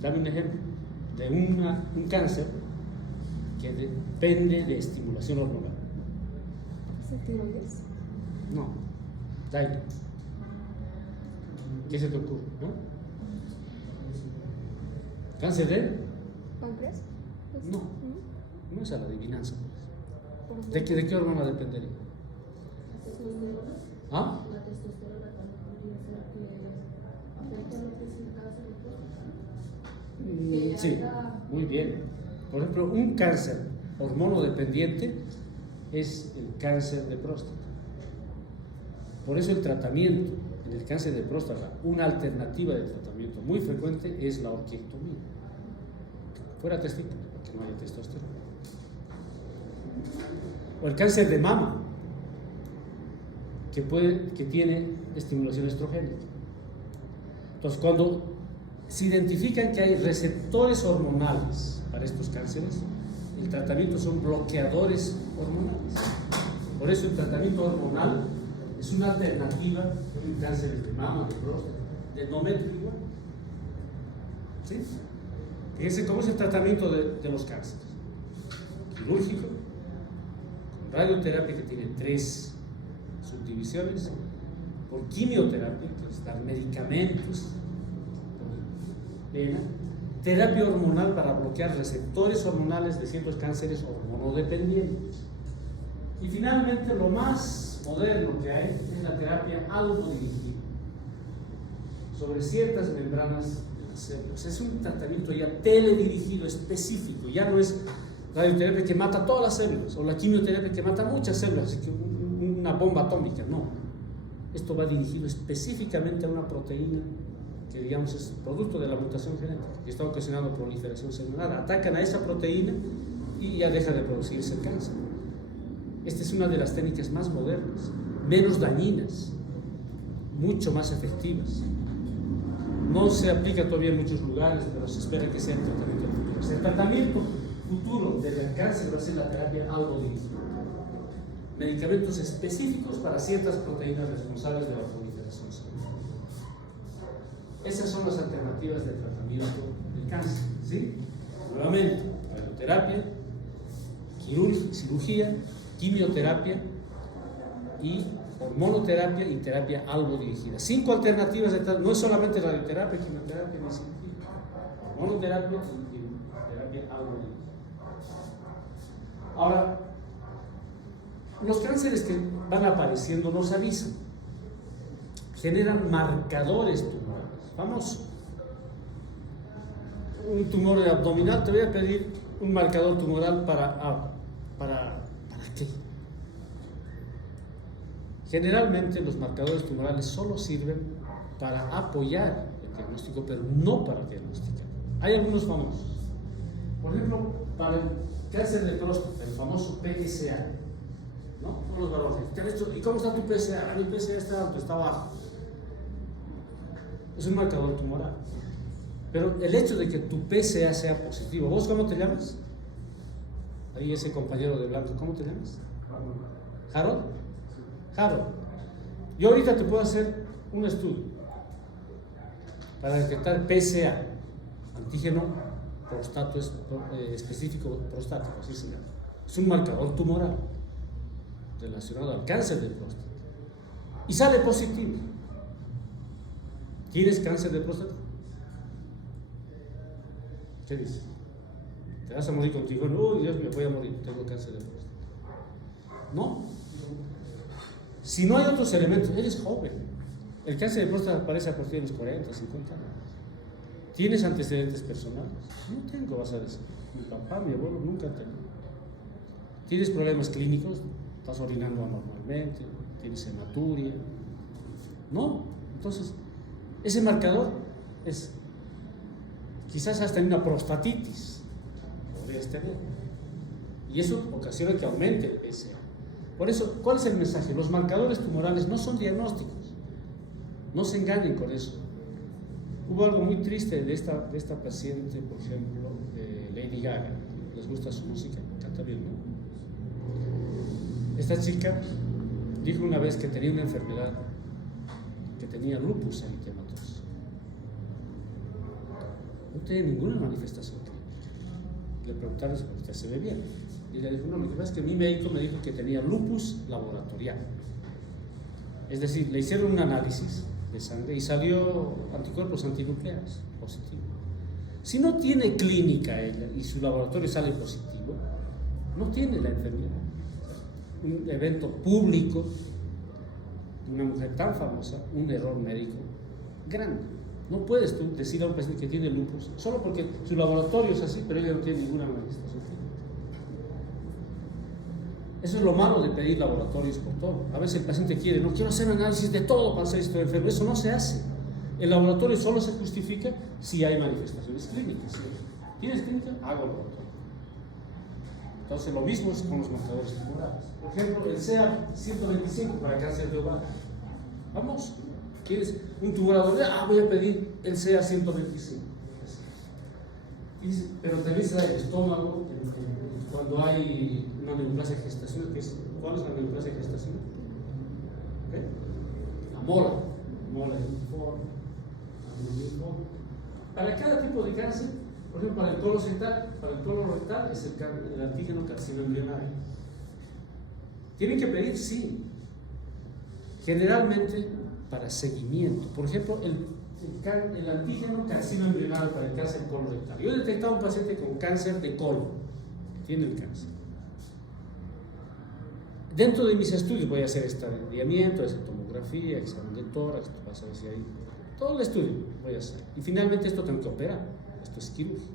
Dame un ejemplo de un cáncer que depende de estimulación hormonal. ¿Es el tiroides? No, dale. ¿Qué se te ocurre? ¿No? ¿Cáncer de? ¿Páncreas? No es a la adivinanza. ¿De qué hormona dependería? ¿Ah? La testosterona también podría ser que afecta lo que es el cáncer de próstata. Sí, muy bien. Por ejemplo, un cáncer hormonodependiente es el cáncer de próstata. Por eso el tratamiento en el cáncer de próstata, una alternativa de tratamiento muy frecuente es la orquiectomía. Fuera testículo, para que no haya testosterona. O el cáncer de mama, que tiene estimulación estrogénica. Entonces, cuando se identifican que hay receptores hormonales para estos cánceres, el tratamiento son bloqueadores hormonales. Por eso el tratamiento hormonal es una alternativa en cánceres de mama, de próstata, de endometrio igual. ¿Sí? Fíjense cómo es el tratamiento de los cánceres. Quirúrgico, con radioterapia, que tiene 3 subdivisiones, por quimioterapia, que es dar medicamentos por vena, terapia hormonal para bloquear receptores hormonales de ciertos cánceres hormonodependientes. Y finalmente, lo más moderno que hay es la terapia autodirigida sobre ciertas membranas de las células. Es un tratamiento ya teledirigido, específico. Ya no es radioterapia que mata todas las células, o la quimioterapia que mata muchas células, así que una bomba atómica. No. Esto va dirigido específicamente a una proteína que, digamos, es producto de la mutación genética y está ocasionando proliferación celular. Atacan a esa proteína y ya deja de producirse el cáncer. Esta es una de las técnicas más modernas, menos dañinas, mucho más efectivas. No se aplica todavía en muchos lugares, pero se espera que sea el tratamiento futuro. O sea, el tratamiento futuro del cáncer va a ser la terapia autodirigida. Medicamentos específicos para ciertas proteínas responsables de la proliferación celular. Esas son las alternativas de tratamiento del cáncer, ¿sí? Nuevamente, radioterapia, cirugía, quimioterapia y hormonoterapia y terapia algo dirigida. 5 alternativas de tratamiento, no es solamente radioterapia, quimioterapia ni cirugía. Hormonoterapia y terapia algo dirigida. Ahora, los cánceres que van apareciendo nos avisan, generan marcadores tumorales. Vamos, un tumor abdominal, te voy a pedir un marcador tumoral ¿para qué? Generalmente los marcadores tumorales solo sirven para apoyar el diagnóstico, pero no para diagnosticar. Hay algunos famosos. Por ejemplo, para el cáncer de próstata, el famoso PSA, ¿no? Todos los varones. ¿Y cómo está tu PSA? Mi PSA está alto, está bajo. Es un marcador tumoral. Pero el hecho de que tu PSA sea positivo, ¿vos cómo te llamas? Ahí ese compañero de blanco, ¿cómo te llamas? ¿Harold? Harold. Yo ahorita te puedo hacer un estudio para detectar PSA, antígeno específico prostático, así se llama. Es un marcador tumoral relacionado al cáncer de próstata. Y sale positivo. ¿Tienes cáncer de próstata? ¿Qué dices? ¿Te vas a morir contigo? No, Dios, me voy a morir, tengo cáncer de próstata. No. Si no hay otros elementos, eres joven. El cáncer de próstata aparece a partir de los 40, 50 años. ¿Tienes antecedentes personales? No tengo, vas a decir. Mi papá, mi abuelo nunca han tenido. ¿Tienes problemas clínicos? ¿Estás orinando anormalmente? ¿Tienes hematuria? No. Entonces, ese marcador es quizás hasta en una prostatitis. Podrías tener. Y eso ocasiona que aumente el PSA. Por eso, ¿cuál es el mensaje? Los marcadores tumorales no son diagnósticos. No se engañen con eso. Hubo algo muy triste de esta paciente, por ejemplo, de Lady Gaga. ¿Les gusta su música? Canta bien, ¿no? Esta chica dijo una vez que tenía una enfermedad, que tenía lupus eritematoso. No tenía ninguna manifestación clínica. Le preguntaron si usted se ve bien. Y le dijo, no, lo que pasa es que mi médico me dijo que tenía lupus laboratorial. Es decir, le hicieron un análisis de sangre y salió anticuerpos antinucleares positivo. Si no tiene clínica ella y su laboratorio sale positivo, no tiene la enfermedad. Un evento público de una mujer tan famosa, un error médico grande. No puedes tú decir a un paciente que tiene lupus solo porque su laboratorio es así, pero ella no tiene ninguna manifestación clínica. Eso es lo malo de pedir laboratorios por todo. A veces el paciente quiere, no quiero hacer análisis de todo para saber si estoy enfermo. Eso no se hace. El laboratorio solo se justifica si hay manifestaciones clínicas. ¿Sí? ¿Tienes clínica? Hago laboratorio. Entonces lo mismo es con los marcadores tumorales. Por ejemplo, el CA 125 para cáncer de ovario. Vamos, ¿quieres un tumorador? Voy a pedir el CA 125. Pero también se da el estómago, cuando hay una neoplasia gestacional, ¿cuál es la neoplasia gestacional? ¿Okay? La mola linforme. Para cada tipo de cáncer, por ejemplo, para el colon rectal es el antígeno carcinoma embrionario. Tienen que pedir, sí, generalmente para seguimiento. Por ejemplo, el antígeno carcinoma embrionario para el cáncer colon rectal. Yo he detectado a un paciente con cáncer de colon, tiene el cáncer. Dentro de mis estudios voy a hacer estadiamiento, hacer tomografía, examen de tórax, vas a ver si hay todo el estudio voy a hacer. Y finalmente esto tengo que operar, esto es quirúrgico.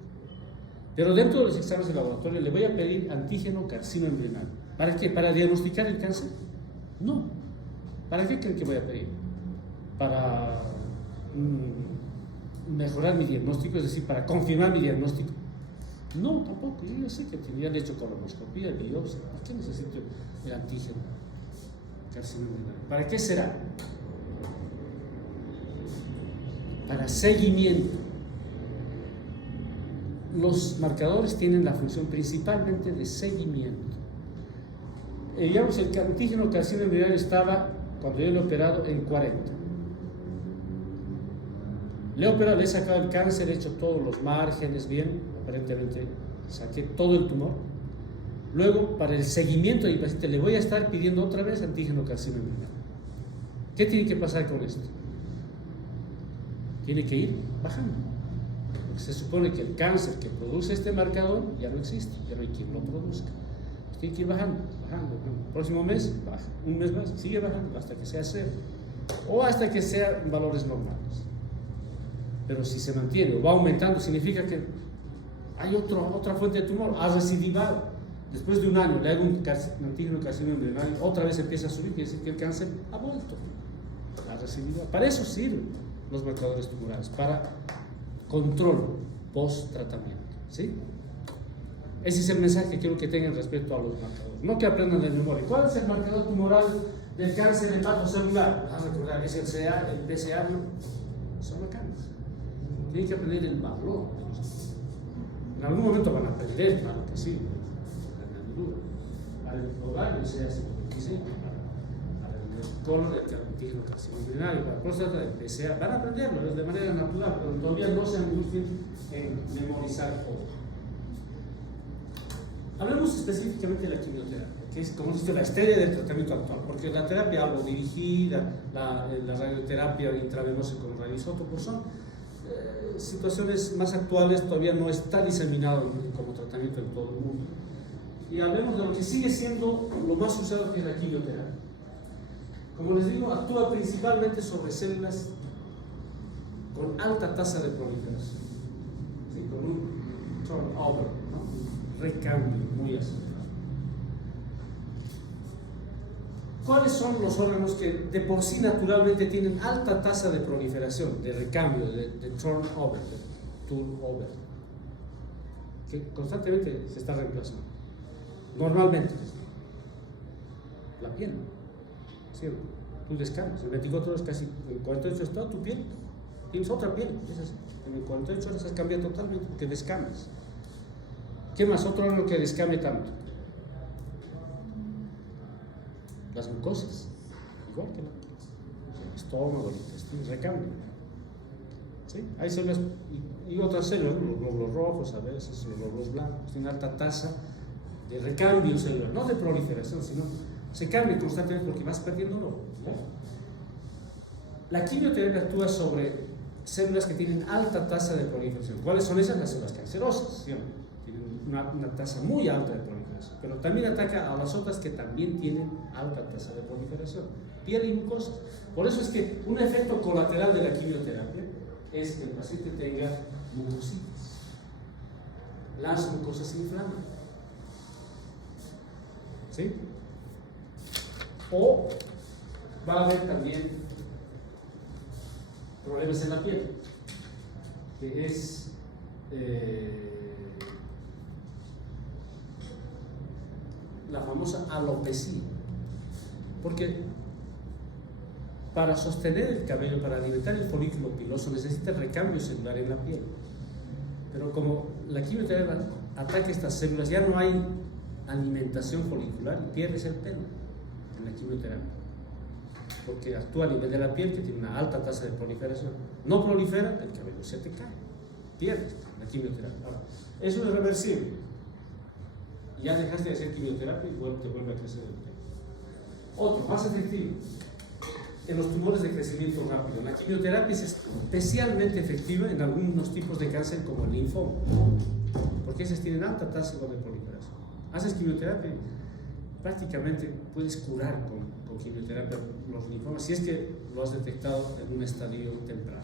Pero dentro de los exámenes de laboratorio le voy a pedir antígeno carcinoma embrionario. ¿Para qué? ¿Para diagnosticar el cáncer? No. ¿Para qué creen que voy a pedir? Para mejorar mi diagnóstico, es decir, para confirmar mi diagnóstico. No, tampoco. Yo ya sé que ya le he hecho colonoscopía, biopsia. ¿Para qué necesito el antígeno carcinoma embrionario? ¿Para qué será? Para seguimiento. Los marcadores tienen la función principalmente de seguimiento. Digamos, el antígeno carcinoma embrionario estaba, cuando yo lo he operado, en 40. Le he operado, le he sacado el cáncer, he hecho todos los márgenes bien, aparentemente saqué todo el tumor. Luego, para el seguimiento del paciente, le voy a estar pidiendo otra vez antígeno carcinoma. ¿Qué tiene que pasar con esto? Tiene que ir bajando. Porque se supone que el cáncer que produce este marcador ya no existe, ya no hay quien lo produzca. Tiene que ir bajando, bajando. Próximo mes, baja. Un mes más, sigue bajando hasta que sea cero. O hasta que sea valores normales. Pero si se mantiene o va aumentando, significa que hay otra fuente de tumor, ha recidivado. Después de un año le hago un antígeno carcinoma embrionario, otra vez empieza a subir, quiere decir que el cáncer ha vuelto, ha recidivado. Para eso sirven los marcadores tumorales, para control post-tratamiento. ¿Sí? Ese es el mensaje que quiero que tengan respecto a los marcadores. No que aprendan de memoria. ¿Cuál es el marcador tumoral del cáncer hepatocelular? Vas a recordar, es el CA, el BCA, no. Son acá. Tienen que aprender el valor. En algún momento van a aprender, claro que sí. Al ovario, sea 55, para el colon del antígeno carcinoma embrionario, para la próstata del PSA, van a aprenderlo de manera natural, pero todavía no se angustien en memorizar todo. Hablemos específicamente de la quimioterapia, que es, como dice, la estrella del tratamiento actual, porque la terapia algo dirigida, la radioterapia intravenosa con radioisótopos son situaciones más actuales, todavía no está diseminado como tratamiento en todo el mundo. Y hablemos de lo que sigue siendo lo más usado, que es la quimioterapia. Como les digo, actúa principalmente sobre células con alta tasa de proliferación, ¿sí? Con un turnover, ¿no? Recambio muy acelerado. ¿Cuáles son los órganos que de por sí naturalmente tienen alta tasa de proliferación, de recambio, de turnover, que constantemente se está reemplazando? Normalmente, la piel, ¿sí? Tú descansas, en 24 horas casi, en 48 horas toda tu piel, tienes otra piel, en 48 horas has cambiado totalmente, porque descamas. ¿Qué más? Otro órgano que descame tanto. Las mucosas, igual que el estómago, el intestino, recambio. ¿Sí? Hay células y otras células, los glóbulos rojos a veces, los glóbulos blancos, tienen alta tasa de recambio celular, no de proliferación, sino se cambia constantemente porque vas perdiendo lo. La quimioterapia actúa sobre células que tienen alta tasa de proliferación. ¿Cuáles son esas? Las células cancerosas, ¿sí? Tienen una tasa muy alta de proliferación, pero también ataca a las otras que también tienen alta tasa de proliferación, piel y mucosas. Por eso es que un efecto colateral de la quimioterapia es que el paciente tenga mucositis. Las mucosas se inflaman. ¿Sí? O va a haber también problemas en la piel, que es la famosa alopecia, porque para sostener el cabello, para alimentar el folículo piloso, necesita recambio celular en la piel, pero como la quimioterapia ataca estas células, ya no hay alimentación folicular y pierdes el pelo en la quimioterapia, porque actúa a nivel de la piel, que tiene una alta tasa de proliferación. No prolifera, el cabello se te cae, pierdes la quimioterapia. Ahora, eso es reversible, ya dejaste de hacer quimioterapia y te vuelve a crecer el pelo. Otro, más efectivo, en los tumores de crecimiento rápido. La quimioterapia es especialmente efectiva en algunos tipos de cáncer como el linfoma, porque esos tienen alta tasa de proliferación. Haces quimioterapia, prácticamente puedes curar con quimioterapia los linfomas, si es que lo has detectado en un estadio temprano.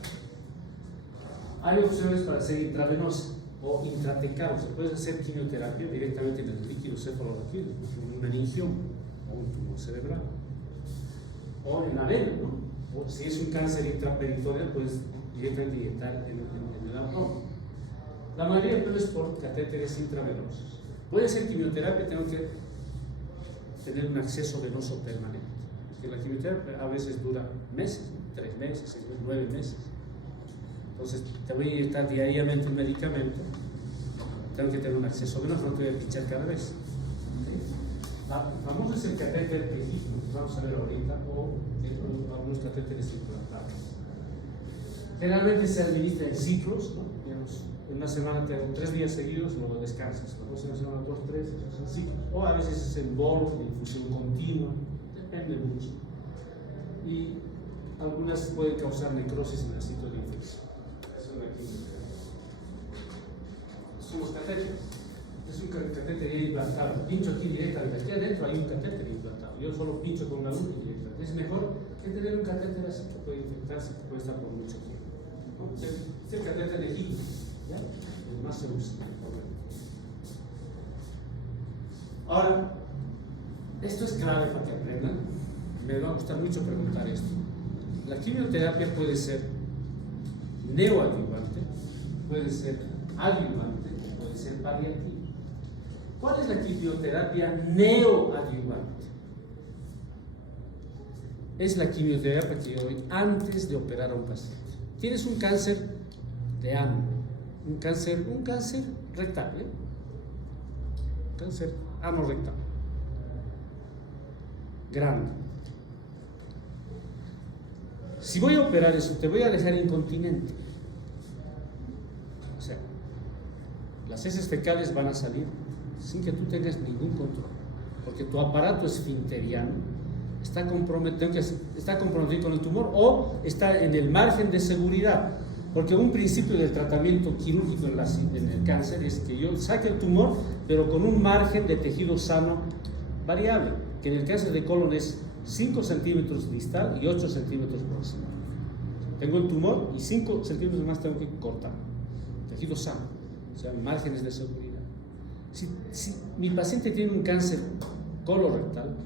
Hay opciones para hacer intravenosa o intratecal, se puede hacer quimioterapia directamente en el líquido cefalorraquídeo, un meningioma o un tumor cerebral, o en la vena, ¿no? O si es un cáncer intraperitoneal, puedes directamente inyectar en el abdomen. La mayoría de es por catéteres intravenosos. Puede ser quimioterapia, tengo que tener un acceso venoso permanente, porque la quimioterapia a veces dura meses, 3 meses, 6 meses, 9 meses. Entonces te voy a inyectar diariamente un medicamento, tengo que tener un acceso venoso, no te voy a pinchar cada vez. Famoso es el catéter pegígeno, que vamos a ver ahorita, o algunos catéteres implantados. Generalmente se administra en ciclos, ¿no? Digamos, en una semana te dan 3 días seguidos, luego descansas. La próxima semana 2, 3, esos son ciclos. O a veces es en bol, de infusión continua, depende mucho. Y algunas pueden causar necrosis en el sitio de infección. Eso es la quimioterapia. Son los catéteres. Es un catéter implantado. Pincho aquí directamente. Aquí adentro hay un catéter implantado. Yo solo pincho con la luz y directamente. Es mejor que tener un catéter así que puede infectarse, que puede estar por mucho tiempo. ¿No? Es el catéter de Higgins, ¿ya? El más se usa. Ahora, esto es clave para que aprendan. Me va a gustar mucho preguntar esto. La quimioterapia puede ser neoadyuvante, puede ser adyuvante, puede ser paliativa. ¿Cuál es la quimioterapia neoadyuvante? Es la quimioterapia que yo doy antes de operar a un paciente. Tienes un cáncer de ano, un cáncer rectal, cáncer anorrectal, grande. Si voy a operar eso, te voy a dejar incontinente. O sea, las heces fecales van a salir sin que tú tengas ningún control, porque tu aparato esfinteriano está comprometido con el tumor o está en el margen de seguridad, porque un principio del tratamiento quirúrgico en el cáncer es que yo saque el tumor, pero con un margen de tejido sano variable, que en el cáncer de colon es 5 centímetros distal y 8 centímetros proximal. Tengo el tumor y 5 centímetros más tengo que cortar. Tejido sano, o sea, márgenes de seguridad. Si mi paciente tiene un cáncer colorectal,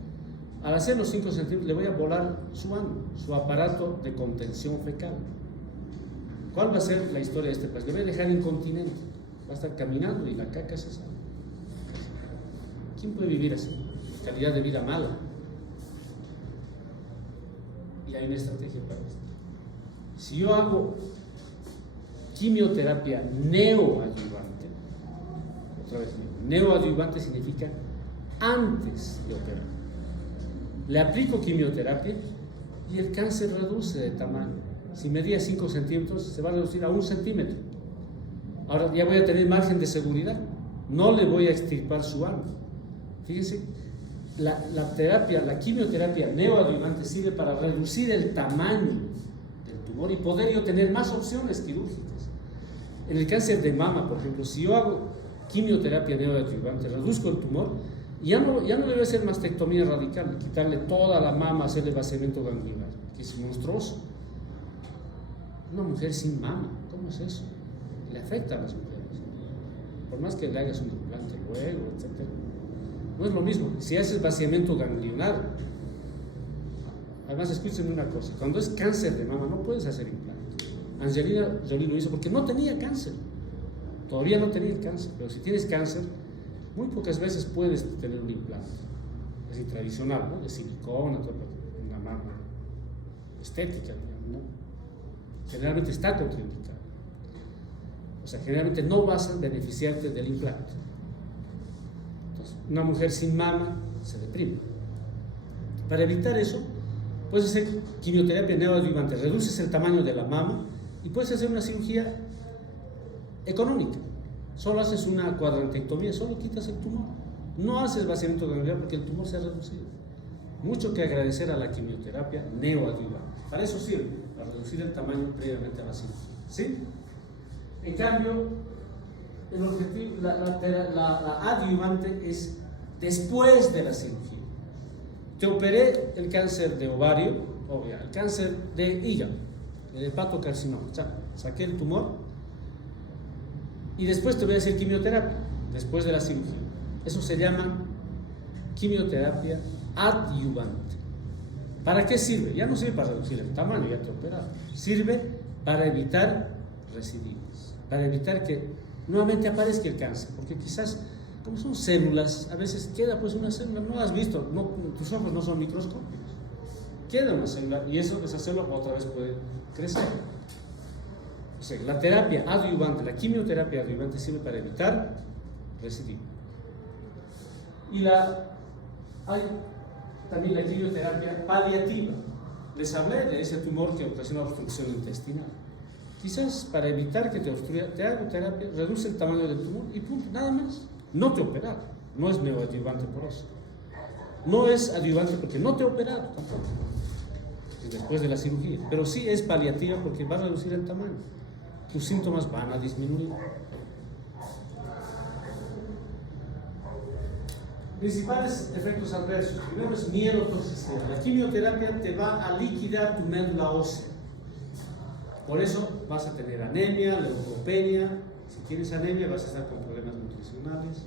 al hacer los 5 centímetros le voy a volar su ano, su aparato de contención fecal. ¿Cuál va a ser la historia de este paciente? Le voy a dejar incontinente, va a estar caminando y la caca se sale. ¿Quién puede vivir así? Calidad de vida mala. Y hay una estrategia para esto. Si yo hago quimioterapia neoadyuvante, otra vez, neoadyuvante significa antes de operar. Le aplico quimioterapia y el cáncer reduce de tamaño. Si medía 5 centímetros, se va a reducir a 1 centímetro. Ahora ya voy a tener margen de seguridad. No le voy a extirpar su ano. Fíjense, la quimioterapia neoadyuvante sirve para reducir el tamaño del tumor y poder yo tener más opciones quirúrgicas. En el cáncer de mama, por ejemplo, si yo hago quimioterapia neoadyuvante, reduzco el tumor, ya no le voy a hacer mastectomía radical, quitarle toda la mama, hacerle vaciamiento ganglionar, que es monstruoso. Una mujer sin mama, ¿cómo es eso? Le afecta a las mujeres. Por más que le hagas un implante luego, etc. No es lo mismo. Si haces vaciamiento ganglionar, además escúchenme una cosa, cuando es cáncer de mama no puedes hacer implante. Angelina Jolie lo hizo porque no tenía cáncer. Todavía no tenía el cáncer, pero si tienes cáncer, muy pocas veces puedes tener un implante. Es decir, tradicional, ¿no? De silicona, una mama estética, ¿no? Generalmente está contraindicado. O sea, generalmente no vas a beneficiarte del implante. Entonces, una mujer sin mama se deprime. Para evitar eso, puedes hacer quimioterapia neoadyuvante, reduces el tamaño de la mama y puedes hacer una cirugía económica. Solo haces una cuadrantectomía, solo quitas el tumor. No haces vaciamiento ganglionar porque el tumor se ha reducido. Mucho que agradecer a la quimioterapia neoadyuvante. Para eso sirve, para reducir el tamaño previamente a la cirugía. ¿Sí? En cambio, el objetivo, la adyuvante es después de la cirugía. Te operé el cáncer de ovario, el cáncer de hígado, el hepatocarcinoma. Saqué el tumor y después te voy a hacer quimioterapia, después de la cirugía. Eso se llama quimioterapia adyuvante. ¿Para qué sirve? Ya no sirve para reducir el tamaño, ya te he operado. Sirve para evitar recidivas, para evitar que nuevamente aparezca el cáncer, porque quizás, como son células, a veces queda pues una célula, no la has visto, no, tus ojos no son microscópicos, queda una célula y esa célula otra vez puede crecer. O sea, la terapia adyuvante, la quimioterapia adyuvante sirve para evitar recidiva. Y hay también la quimioterapia paliativa. Les hablé de ese tumor que ocasiona obstrucción intestinal. Quizás para evitar que te obstruya, te hago terapia, reduce el tamaño del tumor y punto, nada más. No te he operado, no es neoadyuvante por eso. No es adyuvante porque no te he operado tampoco, después de la cirugía, pero sí es paliativa porque va a reducir el tamaño. Tus síntomas van a disminuir. Principales efectos adversos. Primero es mielotoxicidad. La quimioterapia te va a liquidar tu médula ósea. Por eso vas a tener anemia, leucopenia. Si tienes anemia vas a estar con problemas nutricionales.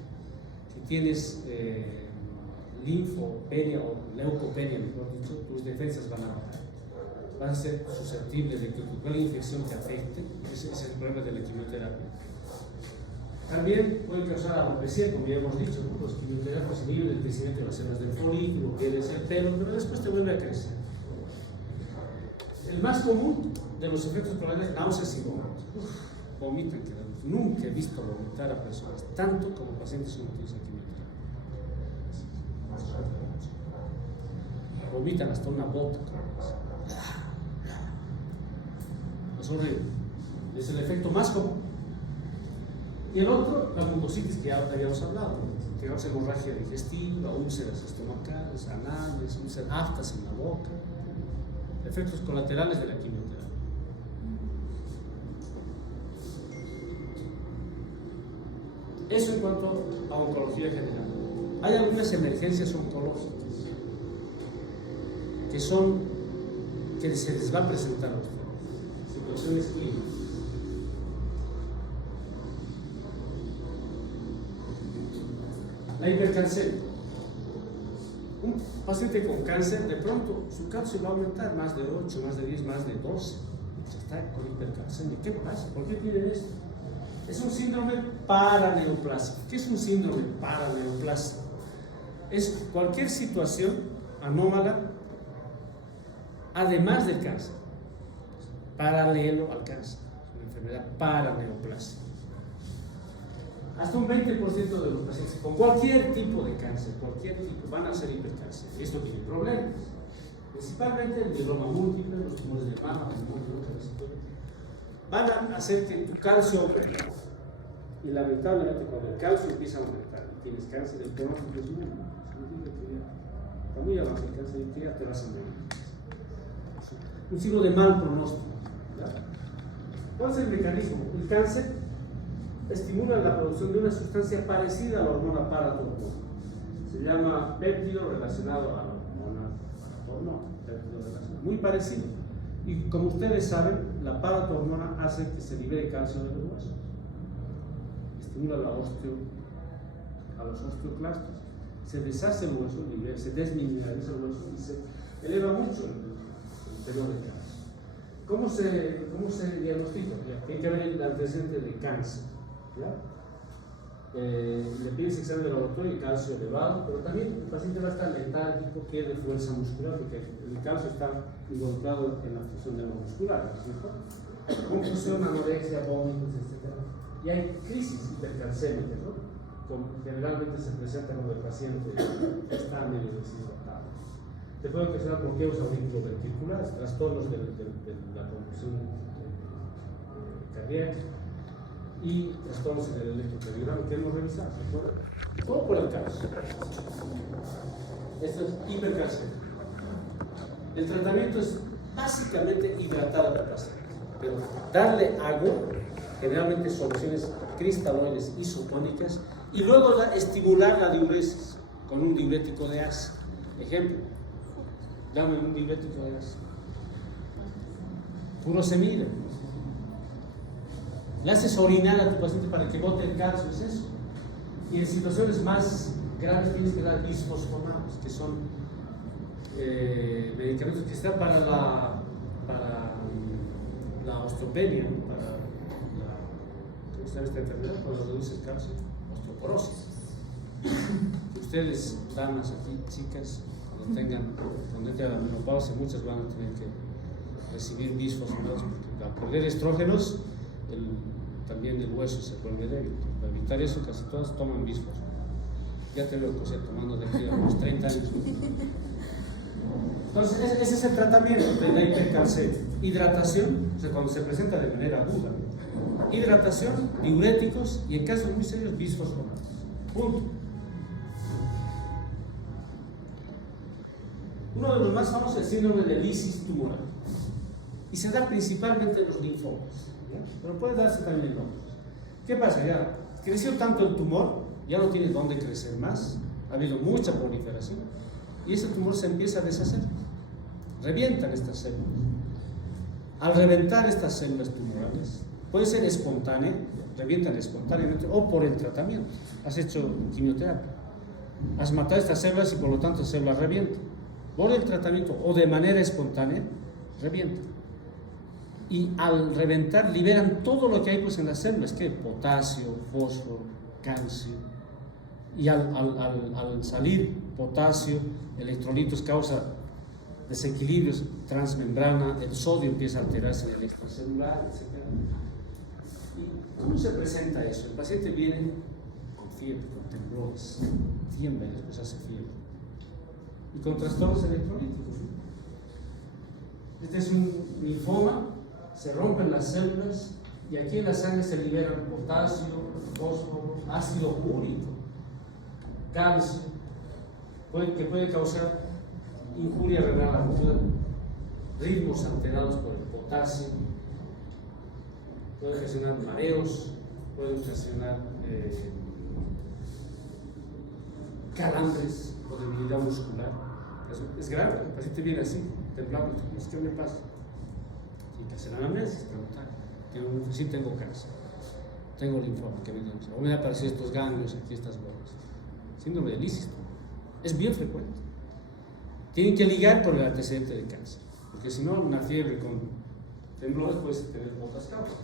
Si tienes linfopenia o leucopenia, mejor dicho, tus defensas van a bajar. Vas a ser susceptible de que cualquier infección te afecte. Ese es el problema de la quimioterapia. También puede causar alopecia, como ya hemos dicho, ¿no? Los quimioterapios inhiben el crecimiento de las células del folículo, pierdes el pelo, pero después te vuelve a crecer. El más común de los efectos colaterales, náuseas y vómitos. Vomitan, nunca he visto vomitar a personas tanto como pacientes sometidos a quimioterapia. Vomitan hasta una bota. Es horrible. Es el efecto más común. Y el otro, la mucositis, que ya habíamos hablado, que causa hemorragia digestiva, úlceras estomacales, anales, úlceras aftas en la boca, efectos colaterales de la quimioterapia. Eso en cuanto a oncología general. Hay algunas emergencias oncológicas que se les va a presentar a ustedes, situaciones clínicas. La hipercalcemia. Un paciente con cáncer, de pronto su calcio va a aumentar más de 8, más de 10, más de 12. Está con hipercalcemia. ¿Qué pasa? ¿Por qué tienen esto? Es un síndrome paraneoplásico. ¿Qué es un síndrome paraneoplásico? Es cualquier situación anómala, además del cáncer, paralelo al cáncer. Es una enfermedad paraneoplásica. Hasta un 20% de los pacientes con cualquier tipo de cáncer, van a ser hipercáncer. Esto tiene problemas. Principalmente el mieloma múltiple, los tumores de mama, van a hacer que tu calcio aumente. Y lamentablemente cuando el calcio empieza a aumentar y tienes cáncer del colon, pues no, está muy avanzado el cáncer y ya te vas a morir. Un signo de mal pronóstico. ¿Ya? ¿Cuál es el mecanismo? El cáncer estimula la producción de una sustancia parecida a la hormona paratormona. Se llama péptido relacionado a la hormona paratormona. Muy parecido. Y como ustedes saben, la paratormona hace que se libere calcio de los huesos. Estimula a los osteoclastos. Se deshace el hueso, se desmineraliza el hueso y se eleva mucho el tenor de calcio. ¿Cómo se diagnostica? Hay que ver el antecedente de cáncer. ¿Ya? Le pides examen de laboratorio y calcio elevado, pero también el paciente va a estar letárgico, pierde fuerza muscular, porque el calcio está involucrado en la función de lo muscular, ¿cierto? Confusión, anorexia, vómitos, etc. Y hay crisis hipercalcémicas, ¿no? Generalmente se presenta cuando el paciente está medio deshidratado. Te pueden ocasionar bloqueos auriculoventriculares, trastornos de la confusión cardíaca y trastornos en el electrocardiograma que hemos revisado, ¿se acuerdan? Todo por el calcio. Esto es hipercalcemia. El tratamiento es básicamente hidratar a la paciente, pero darle agua, generalmente soluciones cristaloides isotónicas, y luego estimular la diuresis con un diurético de ácido. Ejemplo, dame un diurético de ácido. Furosemida. Le haces orinar a tu paciente para que bote el calcio, es eso. Y en situaciones más graves tienes que dar bisfosfonatos, que son medicamentos que están para la osteopenia, ¿cómo se llama esta enfermedad? Cuando reduce el calcio, osteoporosis. Ustedes, damas aquí, chicas, cuando tengan la menopausia, muchas van a tener que recibir bisfosfonatos, porque al perder estrógenos, también el hueso se vuelve débil. Para evitar eso, casi todas toman bisfosfonatos. Ya te veo tomando de aquí a unos 30 años. Entonces, ese es el tratamiento de la hipercalcemia. hidratación, o sea, cuando se presenta de manera aguda, hidratación, diuréticos y en casos muy serios bisfosfonatos. Punto. Uno de los más famosos es el síndrome de lisis tumoral y se da principalmente en los linfomas, ¿ya? Pero puede darse también en otros. ¿Qué pasa? Ya creció tanto el tumor, ya no tiene dónde crecer más, ha habido mucha proliferación y ese tumor se empieza a deshacer, revientan estas células. Al reventar estas células tumorales, puede ser espontáneo, revientan espontáneamente o por el tratamiento. Has hecho quimioterapia, has matado estas células y por lo tanto las células revientan. Por el tratamiento o de manera espontánea, revientan. Y al reventar liberan todo lo que hay pues en las células, que potasio, fósforo, calcio. Y al salir potasio, electrolitos causa desequilibrios transmembrana, el sodio empieza a alterarse en el extracelular, etc. ¿Y cómo se presenta eso? El paciente viene con fiebre, con temblores, tiembla y después hace fiebre. Y con trastornos electrolíticos. Este es un linfoma, se rompen las células y aquí en la sangre se liberan potasio, fósforo, ácido úrico, calcio, que puede causar injuria renal aguda, ritmos alterados por el potasio, puede ocasionar mareos, puede ocasionar calambres o debilidad muscular. Es grave, el paciente viene así, temblando. ¿Qué me pasa? Y que hacer anamnesis, preguntar. Sí, tengo cáncer, tengo linfoma, que me dicen, o me han aparecido estos ganglios aquí, estas bolas. Síndrome de lisis, es bien frecuente. Tienen que ligar con el antecedente de cáncer, porque si no, una fiebre con temblores puede tener otras causas.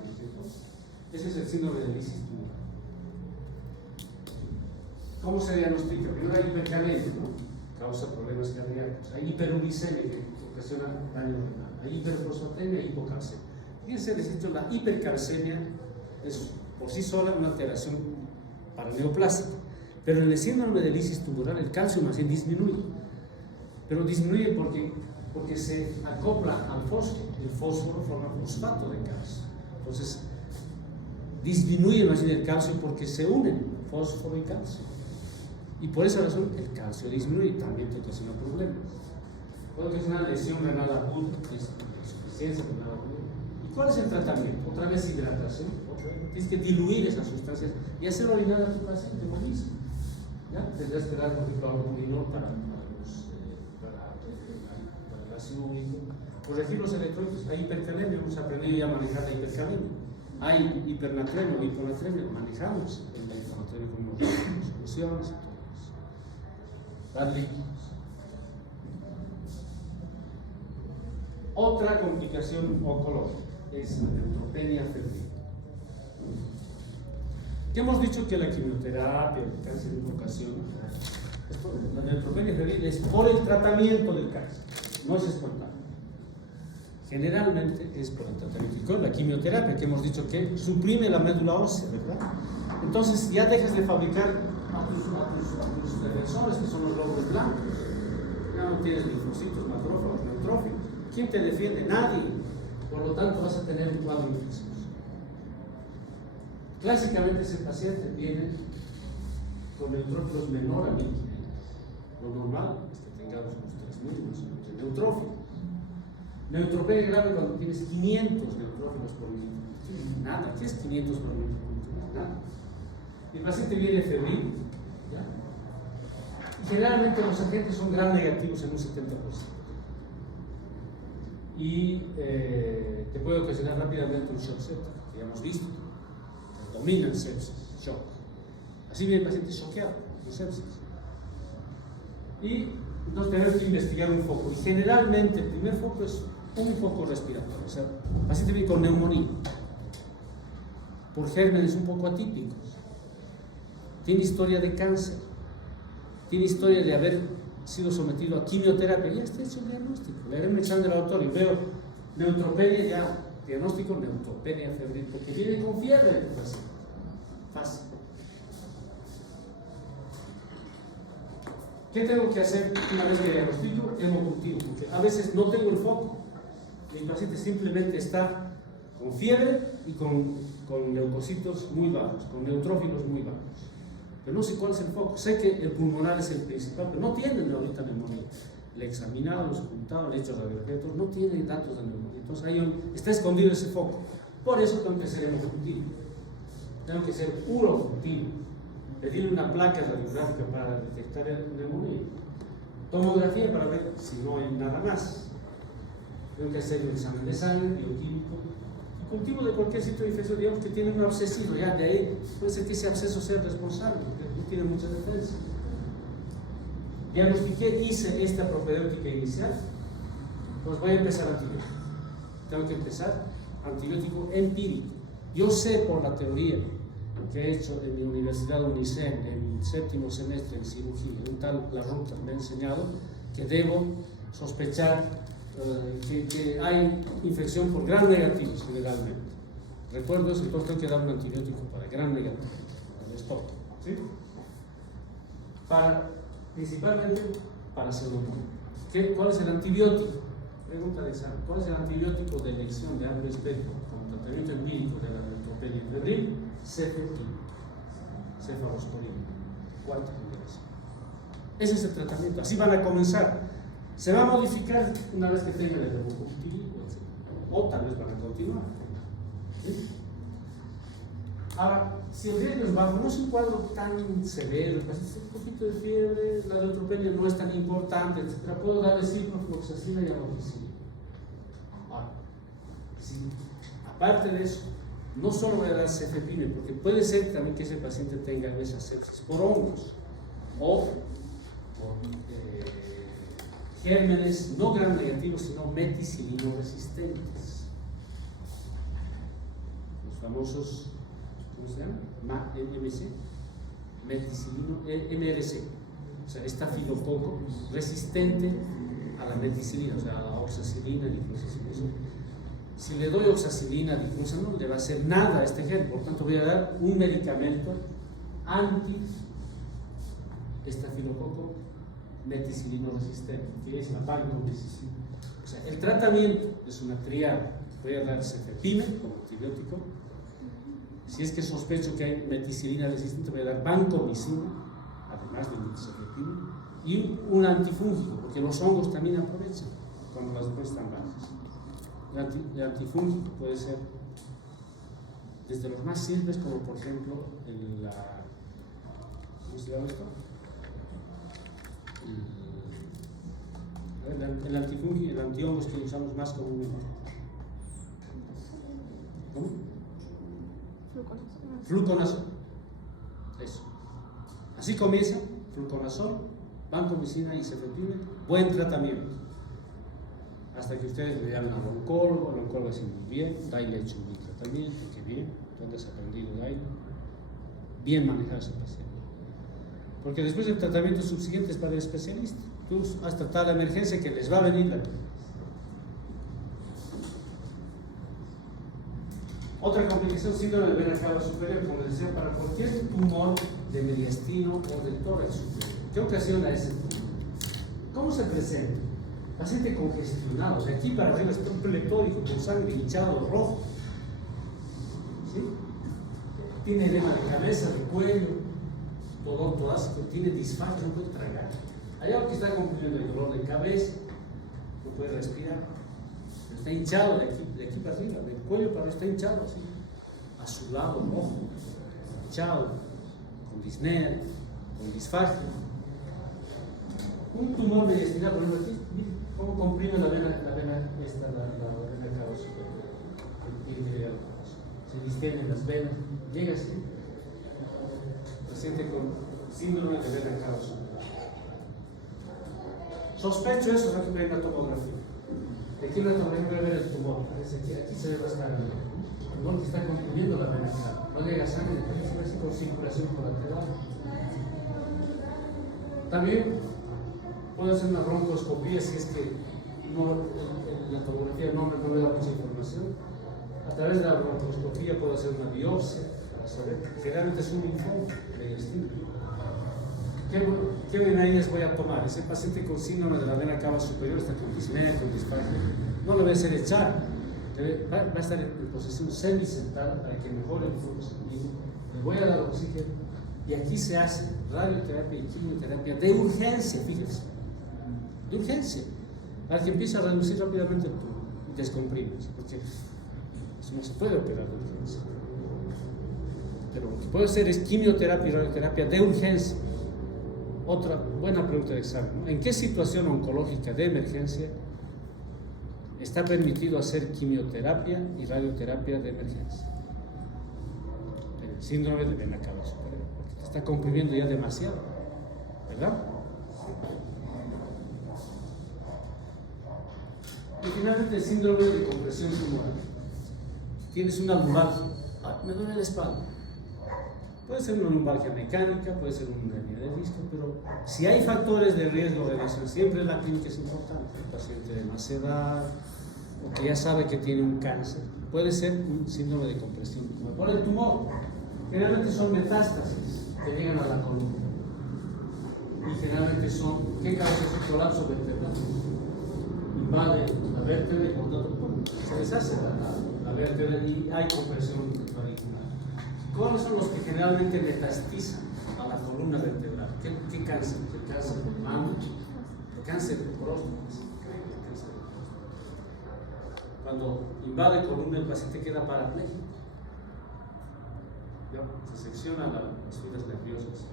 Ese es el síndrome de lisis tumoral. ¿Cómo se diagnostica? Primero hay hipercalemia, ¿no? Causa problemas cardíacos. Hay hiperuricemia que ocasiona daño renal. Hay hiperfosfatemia y hipocalcemia. Fíjense, les he dicho, la hipercalcemia es por sí sola una alteración paraneoplásica. Pero en el síndrome de lisis tumoral el calcio más bien disminuye. Pero disminuye porque se acopla al fósforo. El fósforo forma fosfato de calcio. Entonces, disminuye más bien el calcio porque se unen fósforo y calcio. Y por esa razón el calcio disminuye y también te ocasiona problemas. Puede ocasionar lesión renal aguda, insuficiencia renal aguda. ¿Y cuál es el tratamiento? Otra vez hidratación. Tienes que diluir esas sustancias y hacer orinar a tu paciente, buenísimo. ¿Ya? Tendrás que dar, por ejemplo, albuminol para el ácido úrico. Corregir los electrolitos. Hay hipercalemia, hemos aprendido ya a manejar la hipercalemia. Hay hipernatremia o hiponatremia, manejamos la hiponatremia con los soluciones y todo. Dar líquidos. Otra complicación oncológica es la neutropenia febril. Que hemos dicho que la quimioterapia, el cáncer de ocasión, la neutropenia febril es por el tratamiento del cáncer, no es espontáneo. Generalmente es por el tratamiento. Y con la quimioterapia, que hemos dicho que suprime la médula ósea, ¿verdad? Entonces ya dejas de fabricar a tus defensores, que son los glóbulos blancos. Ya no tienes linfocitos, macrófagos, neutrófilos. ¿Quién te defiende? Nadie. Por lo tanto, vas a tener un cuadro infeccioso. Clásicamente, ese paciente viene con neutrófilos menor a 1500. Lo normal es que tengamos unos 3000 más o menos de neutrófilos. Neutropenia grave cuando tienes 500 neutrófilos por milímetro. Nada, ¿qué es 500 por milímetro? Nada. El paciente viene febril, ¿ya? Y generalmente los agentes son gram negativos en un 70%. Y te puede ocasionar rápidamente un shock septic, que ya hemos visto. Dominan sepsis, shock. Así viene el paciente choqueado, con sepsis. Y entonces tenemos que investigar un foco. Y generalmente el primer foco es un foco respiratorio. O sea, el paciente viene con neumonía, por gérmenes un poco atípicos. Tiene historia de cáncer, tiene historia de haber sido sometido a quimioterapia. Ya está hecho el diagnóstico. Le haré un examen de laboratorio y veo neutropenia, ya diagnóstico neutropenia febril, porque viene con fiebre el paciente. Fácil. ¿Qué tengo que hacer una vez que diagnostico? Hemocultivo, porque a veces no tengo el foco. Mi paciente simplemente está con fiebre y con leucocitos muy bajos, con neutrófilos muy bajos. Pero no sé cuál es el foco. Sé que el pulmonar es el principal, pero no tienen ahorita neumonía. Le he examinado, los he juntado, le he hecho radiografía, no tiene datos de neumonía. Entonces ahí está escondido ese foco. Por eso tengo que ser hemocultivo. Tengo que ser urocultivo. Pedirle una placa radiográfica para detectar neumonía. Tomografía para ver si no hay nada más. Tengo que hacer un examen de sangre, bioquímico. Y cultivo de cualquier sitio de infección, digamos que tiene un abscesivo, ya de ahí puede ser que ese absceso sea responsable, porque no tiene mucha defensa. Diagnostiqué, hice esta propedéutica inicial, pues voy a empezar antibiótico. Tengo que empezar antibiótico empírico. Yo sé por la teoría que he hecho en mi universidad UNICEN, en 7º semestre en cirugía, un tal Larruta me ha enseñado que debo sospechar que hay infección por gram negativos generalmente. Recuerdo eso, entonces tengo que dar un antibiótico para gram negativo, para el stop, ¿sí? Principalmente para pseudomonas. ¿Cuál es el antibiótico? Pregunta de examen. ¿Cuál es el antibiótico de elección de amplio espectro como tratamiento empírico de la neutropenia febril? Cefepime, cefalosporina, cuarta generación. Ese es el tratamiento. Así van a comenzar. Se va a modificar una vez que tengan el hemocultivo, o tal vez van a continuar. ¿Sí? Ahora, si el riesgo es bajo, no es un cuadro tan severo, es un poquito de fiebre, la neutropenia no es tan importante, etc. Puedo darle ciprofloxacina y amoxicilina. Ahora, si aparte de eso, no solo voy a dar cefepime, porque puede ser también que ese paciente tenga esa sepsis por hongos o por gérmenes no gram negativos, sino meticilino resistentes. Los famosos, ¿cómo se llama? MRC, meticilino, MRC, o sea, estafilococo resistente a la meticilina, o sea, a la oxacilina, diclosacilina. Si le doy oxacilina, diclosa, no le va a hacer nada a este gen, por tanto voy a dar un medicamento anti-estafilococo meticilino resistente, que es la vancomicicina. O sea, el tratamiento es una triada. Voy a dar cefepime como antibiótico. Si es que sospecho que hay meticilina resistente, voy a dar vancomicina, además de cefepime, y un antifúngico, porque los hongos también aprovechan cuando las defensas están bajas. El antifúngico puede ser desde los más simples, como por ejemplo ¿cómo se llama esto? El antifúngico, el antihongos que usamos más comúnmente. ¿Cómo? Fluconazol. Eso. Así comienza, fluconazol, vancomicina y cefepime, buen tratamiento. Hasta que ustedes le llamen al oncólogo, el oncólogo dice muy bien, Dai le ha hecho un buen tratamiento, qué bien, ¿dónde has aprendido Dai? Bien manejar a ese paciente. Porque después el tratamiento subsiguiente es para el especialista. Tú has tratado la emergencia que les va a venir la emergencia. Otra complicación, síndrome de vena cava superior, como les decía, para cualquier tumor de mediastino o del tórax superior. ¿Qué ocasiona ese tumor? ¿Cómo se presenta? Paciente congestionado, de aquí para arriba está un pletórico con sangre hinchado rojo. ¿Sí? Tiene edema de cabeza, de cuello, dolor torácico, tiene disfagia, no puede tragar. Hay algo que está concluyendo el dolor de cabeza, no puede respirar. Está hinchado de aquí para arriba, del cuello para arriba, está hinchado así, azulado, rojo, hinchado, con disnea, con disfagia. Un tumor mediastinal, por ejemplo, aquí, ¿cómo comprime la vena cava superior? Se distienden las venas, llega así, paciente con síndrome de vena cava superior. Sospecho eso, aquí voy a una tomografía. Aquí en la tomografía voy a ver el tumor, aquí se ve bastante el tumor que está comprimiendo la vena cava. No llega sangre, se ve así con circulación colateral. También puedo hacer una broncoscopía si es que la tomografía no me da mucha información. A través de la broncoscopía puedo hacer una biopsia para saber. Generalmente es un linfoma mediastino. ¿Qué venarias voy a tomar? Ese paciente con síndrome de la vena cava superior está con disnea, con disfagia. no le voy a hacer echar, va a estar en posición semisentada para que mejore el flujo sanguíneo, le voy a dar oxígeno, y aquí se hace radioterapia y quimioterapia de urgencia, fíjense, de urgencia, para que empiece a reducir rápidamente el tumor y descomprime, porque eso no se puede operar de urgencia. Pero lo que puedo hacer es quimioterapia y radioterapia de urgencia. Otra buena pregunta de examen, ¿no? ¿En qué situación oncológica de emergencia está permitido hacer quimioterapia y radioterapia de emergencia? En el síndrome de vena cava superior, porque te está comprimiendo ya demasiado, ¿verdad? Y finalmente el síndrome de compresión tumoral. Tienes una lumbalgia, me duele la espalda. Puede ser una lumbalgia mecánica, puede ser una hernia de disco, pero si hay factores de riesgo de lesión, siempre la clínica es importante. El paciente de más edad, o que ya sabe que tiene un cáncer, puede ser un síndrome de compresión tumoral. Por el tumor, generalmente son metástasis que llegan a la columna. Y generalmente son, ¿qué causa su colapso vertebral? Invade la vértebra y por tanto se deshace la vértebra y hay compresión radicular. ¿Cuáles son los que generalmente metastizan a la columna vertebral? ¿Qué cáncer? ¿El cáncer de mama? ¿El cáncer de próstata? Cuando invade columna, el paciente queda parapléjico. Se secciona las fibras nerviosas,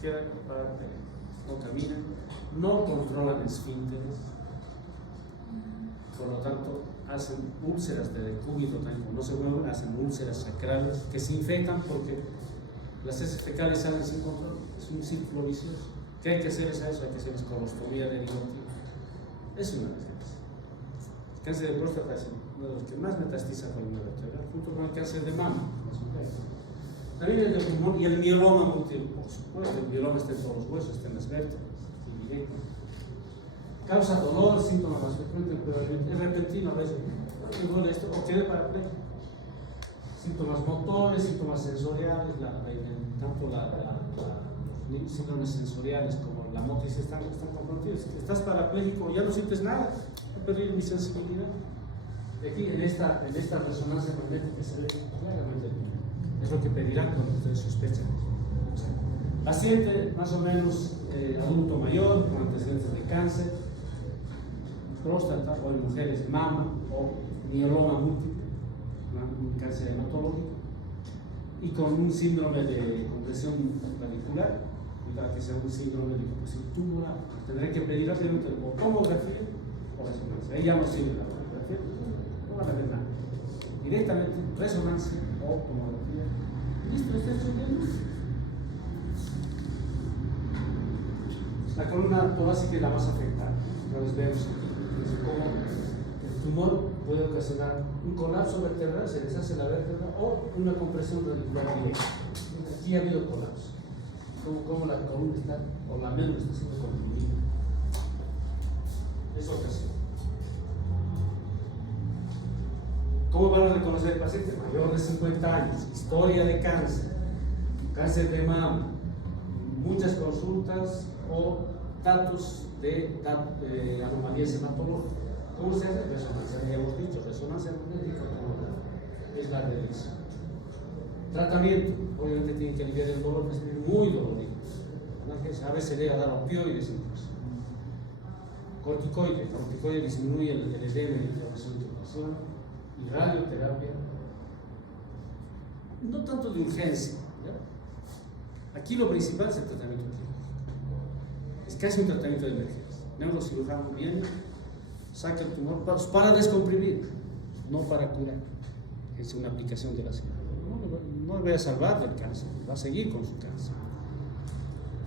queda parapléjico, no camina, no controlan esfínteres, por lo tanto hacen úlceras de decúbito, también como no se mueven, hacen úlceras sacrales que se infectan porque las heces fecales salen sin control. Es un círculo vicioso. ¿Qué hay que hacer? Hay que hacer colostomía derivativa. Es una desgracia. El cáncer de próstata es uno de los que más metastiza con la vertebral, junto con el cáncer de mama. También el de pulmón y el mieloma múltiple, por supuesto. El mieloma está en todos los huesos, está en las vértebras, indirecto. Causa dolor, síntomas más frecuentes, pero es repentino a veces. Me duele esto, o quede parapléjico. Síntomas motores, síntomas sensoriales, tanto los síndromes sensoriales como la motriz están comprometidos. Estás parapléjico, ya no sientes nada, he perdido mi sensibilidad. Y aquí en esta resonancia magnética se ve claramente el tumor. Es lo que pedirán cuando ustedes sospechan. Paciente más o menos adulto mayor con antecedentes de cáncer, próstata o en mujeres mama o mieloma múltiple, un cáncer hematológico, y con un síndrome de compresión radicular, y para que sea un síndrome de compresión tumoral, tendré que pedir rápidamente o tomografía o resonancia. Ahí ya no sirve la tomografía, no van a ver nada. Directamente resonancia o tomografía. Listo, está estudiando. La columna torácica es la más afectada. Entonces vemos cómo el tumor puede ocasionar un colapso vertebral, se deshace la vértebra, o una compresión radicular directa. Aquí ha habido colapso. Como la columna está, o la médula está siendo comprimida. Es ocasión. ¿Cómo van a reconocer el paciente? Mayor de 50 años, historia de cáncer, cáncer de mama, muchas consultas o datos de anomalías hematológicas. ¿Cómo se hace? Resonancia, ya hemos dicho, resonancia magnética es la de elección. Tratamiento, obviamente tienen que aliviar el dolor, que es muy dolorido. A veces llega a dar opioides incluso. Corticoide, el corticoide disminuye el edema y la inflamación de circulación. Y radioterapia, no tanto de urgencia, ¿ya? Aquí lo principal es el tratamiento clínico, es casi un tratamiento de emergencia. Neurocirujano viene, saca el tumor para descomprimir, no para curar. Es una aplicación de la cirugía. No le voy a salvar del cáncer, va a seguir con su cáncer,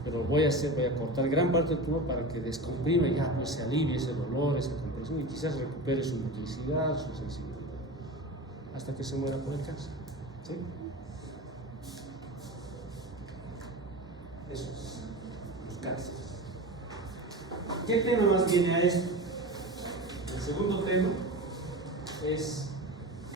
pero voy a cortar gran parte del tumor para que descomprime, ya pues se alivie ese dolor, esa compresión, y quizás recupere su motricidad, su sensibilidad, hasta que se muera por el cáncer. ¿Sí? Eso es, los cánceres. ¿Qué tema más viene a esto? El segundo tema es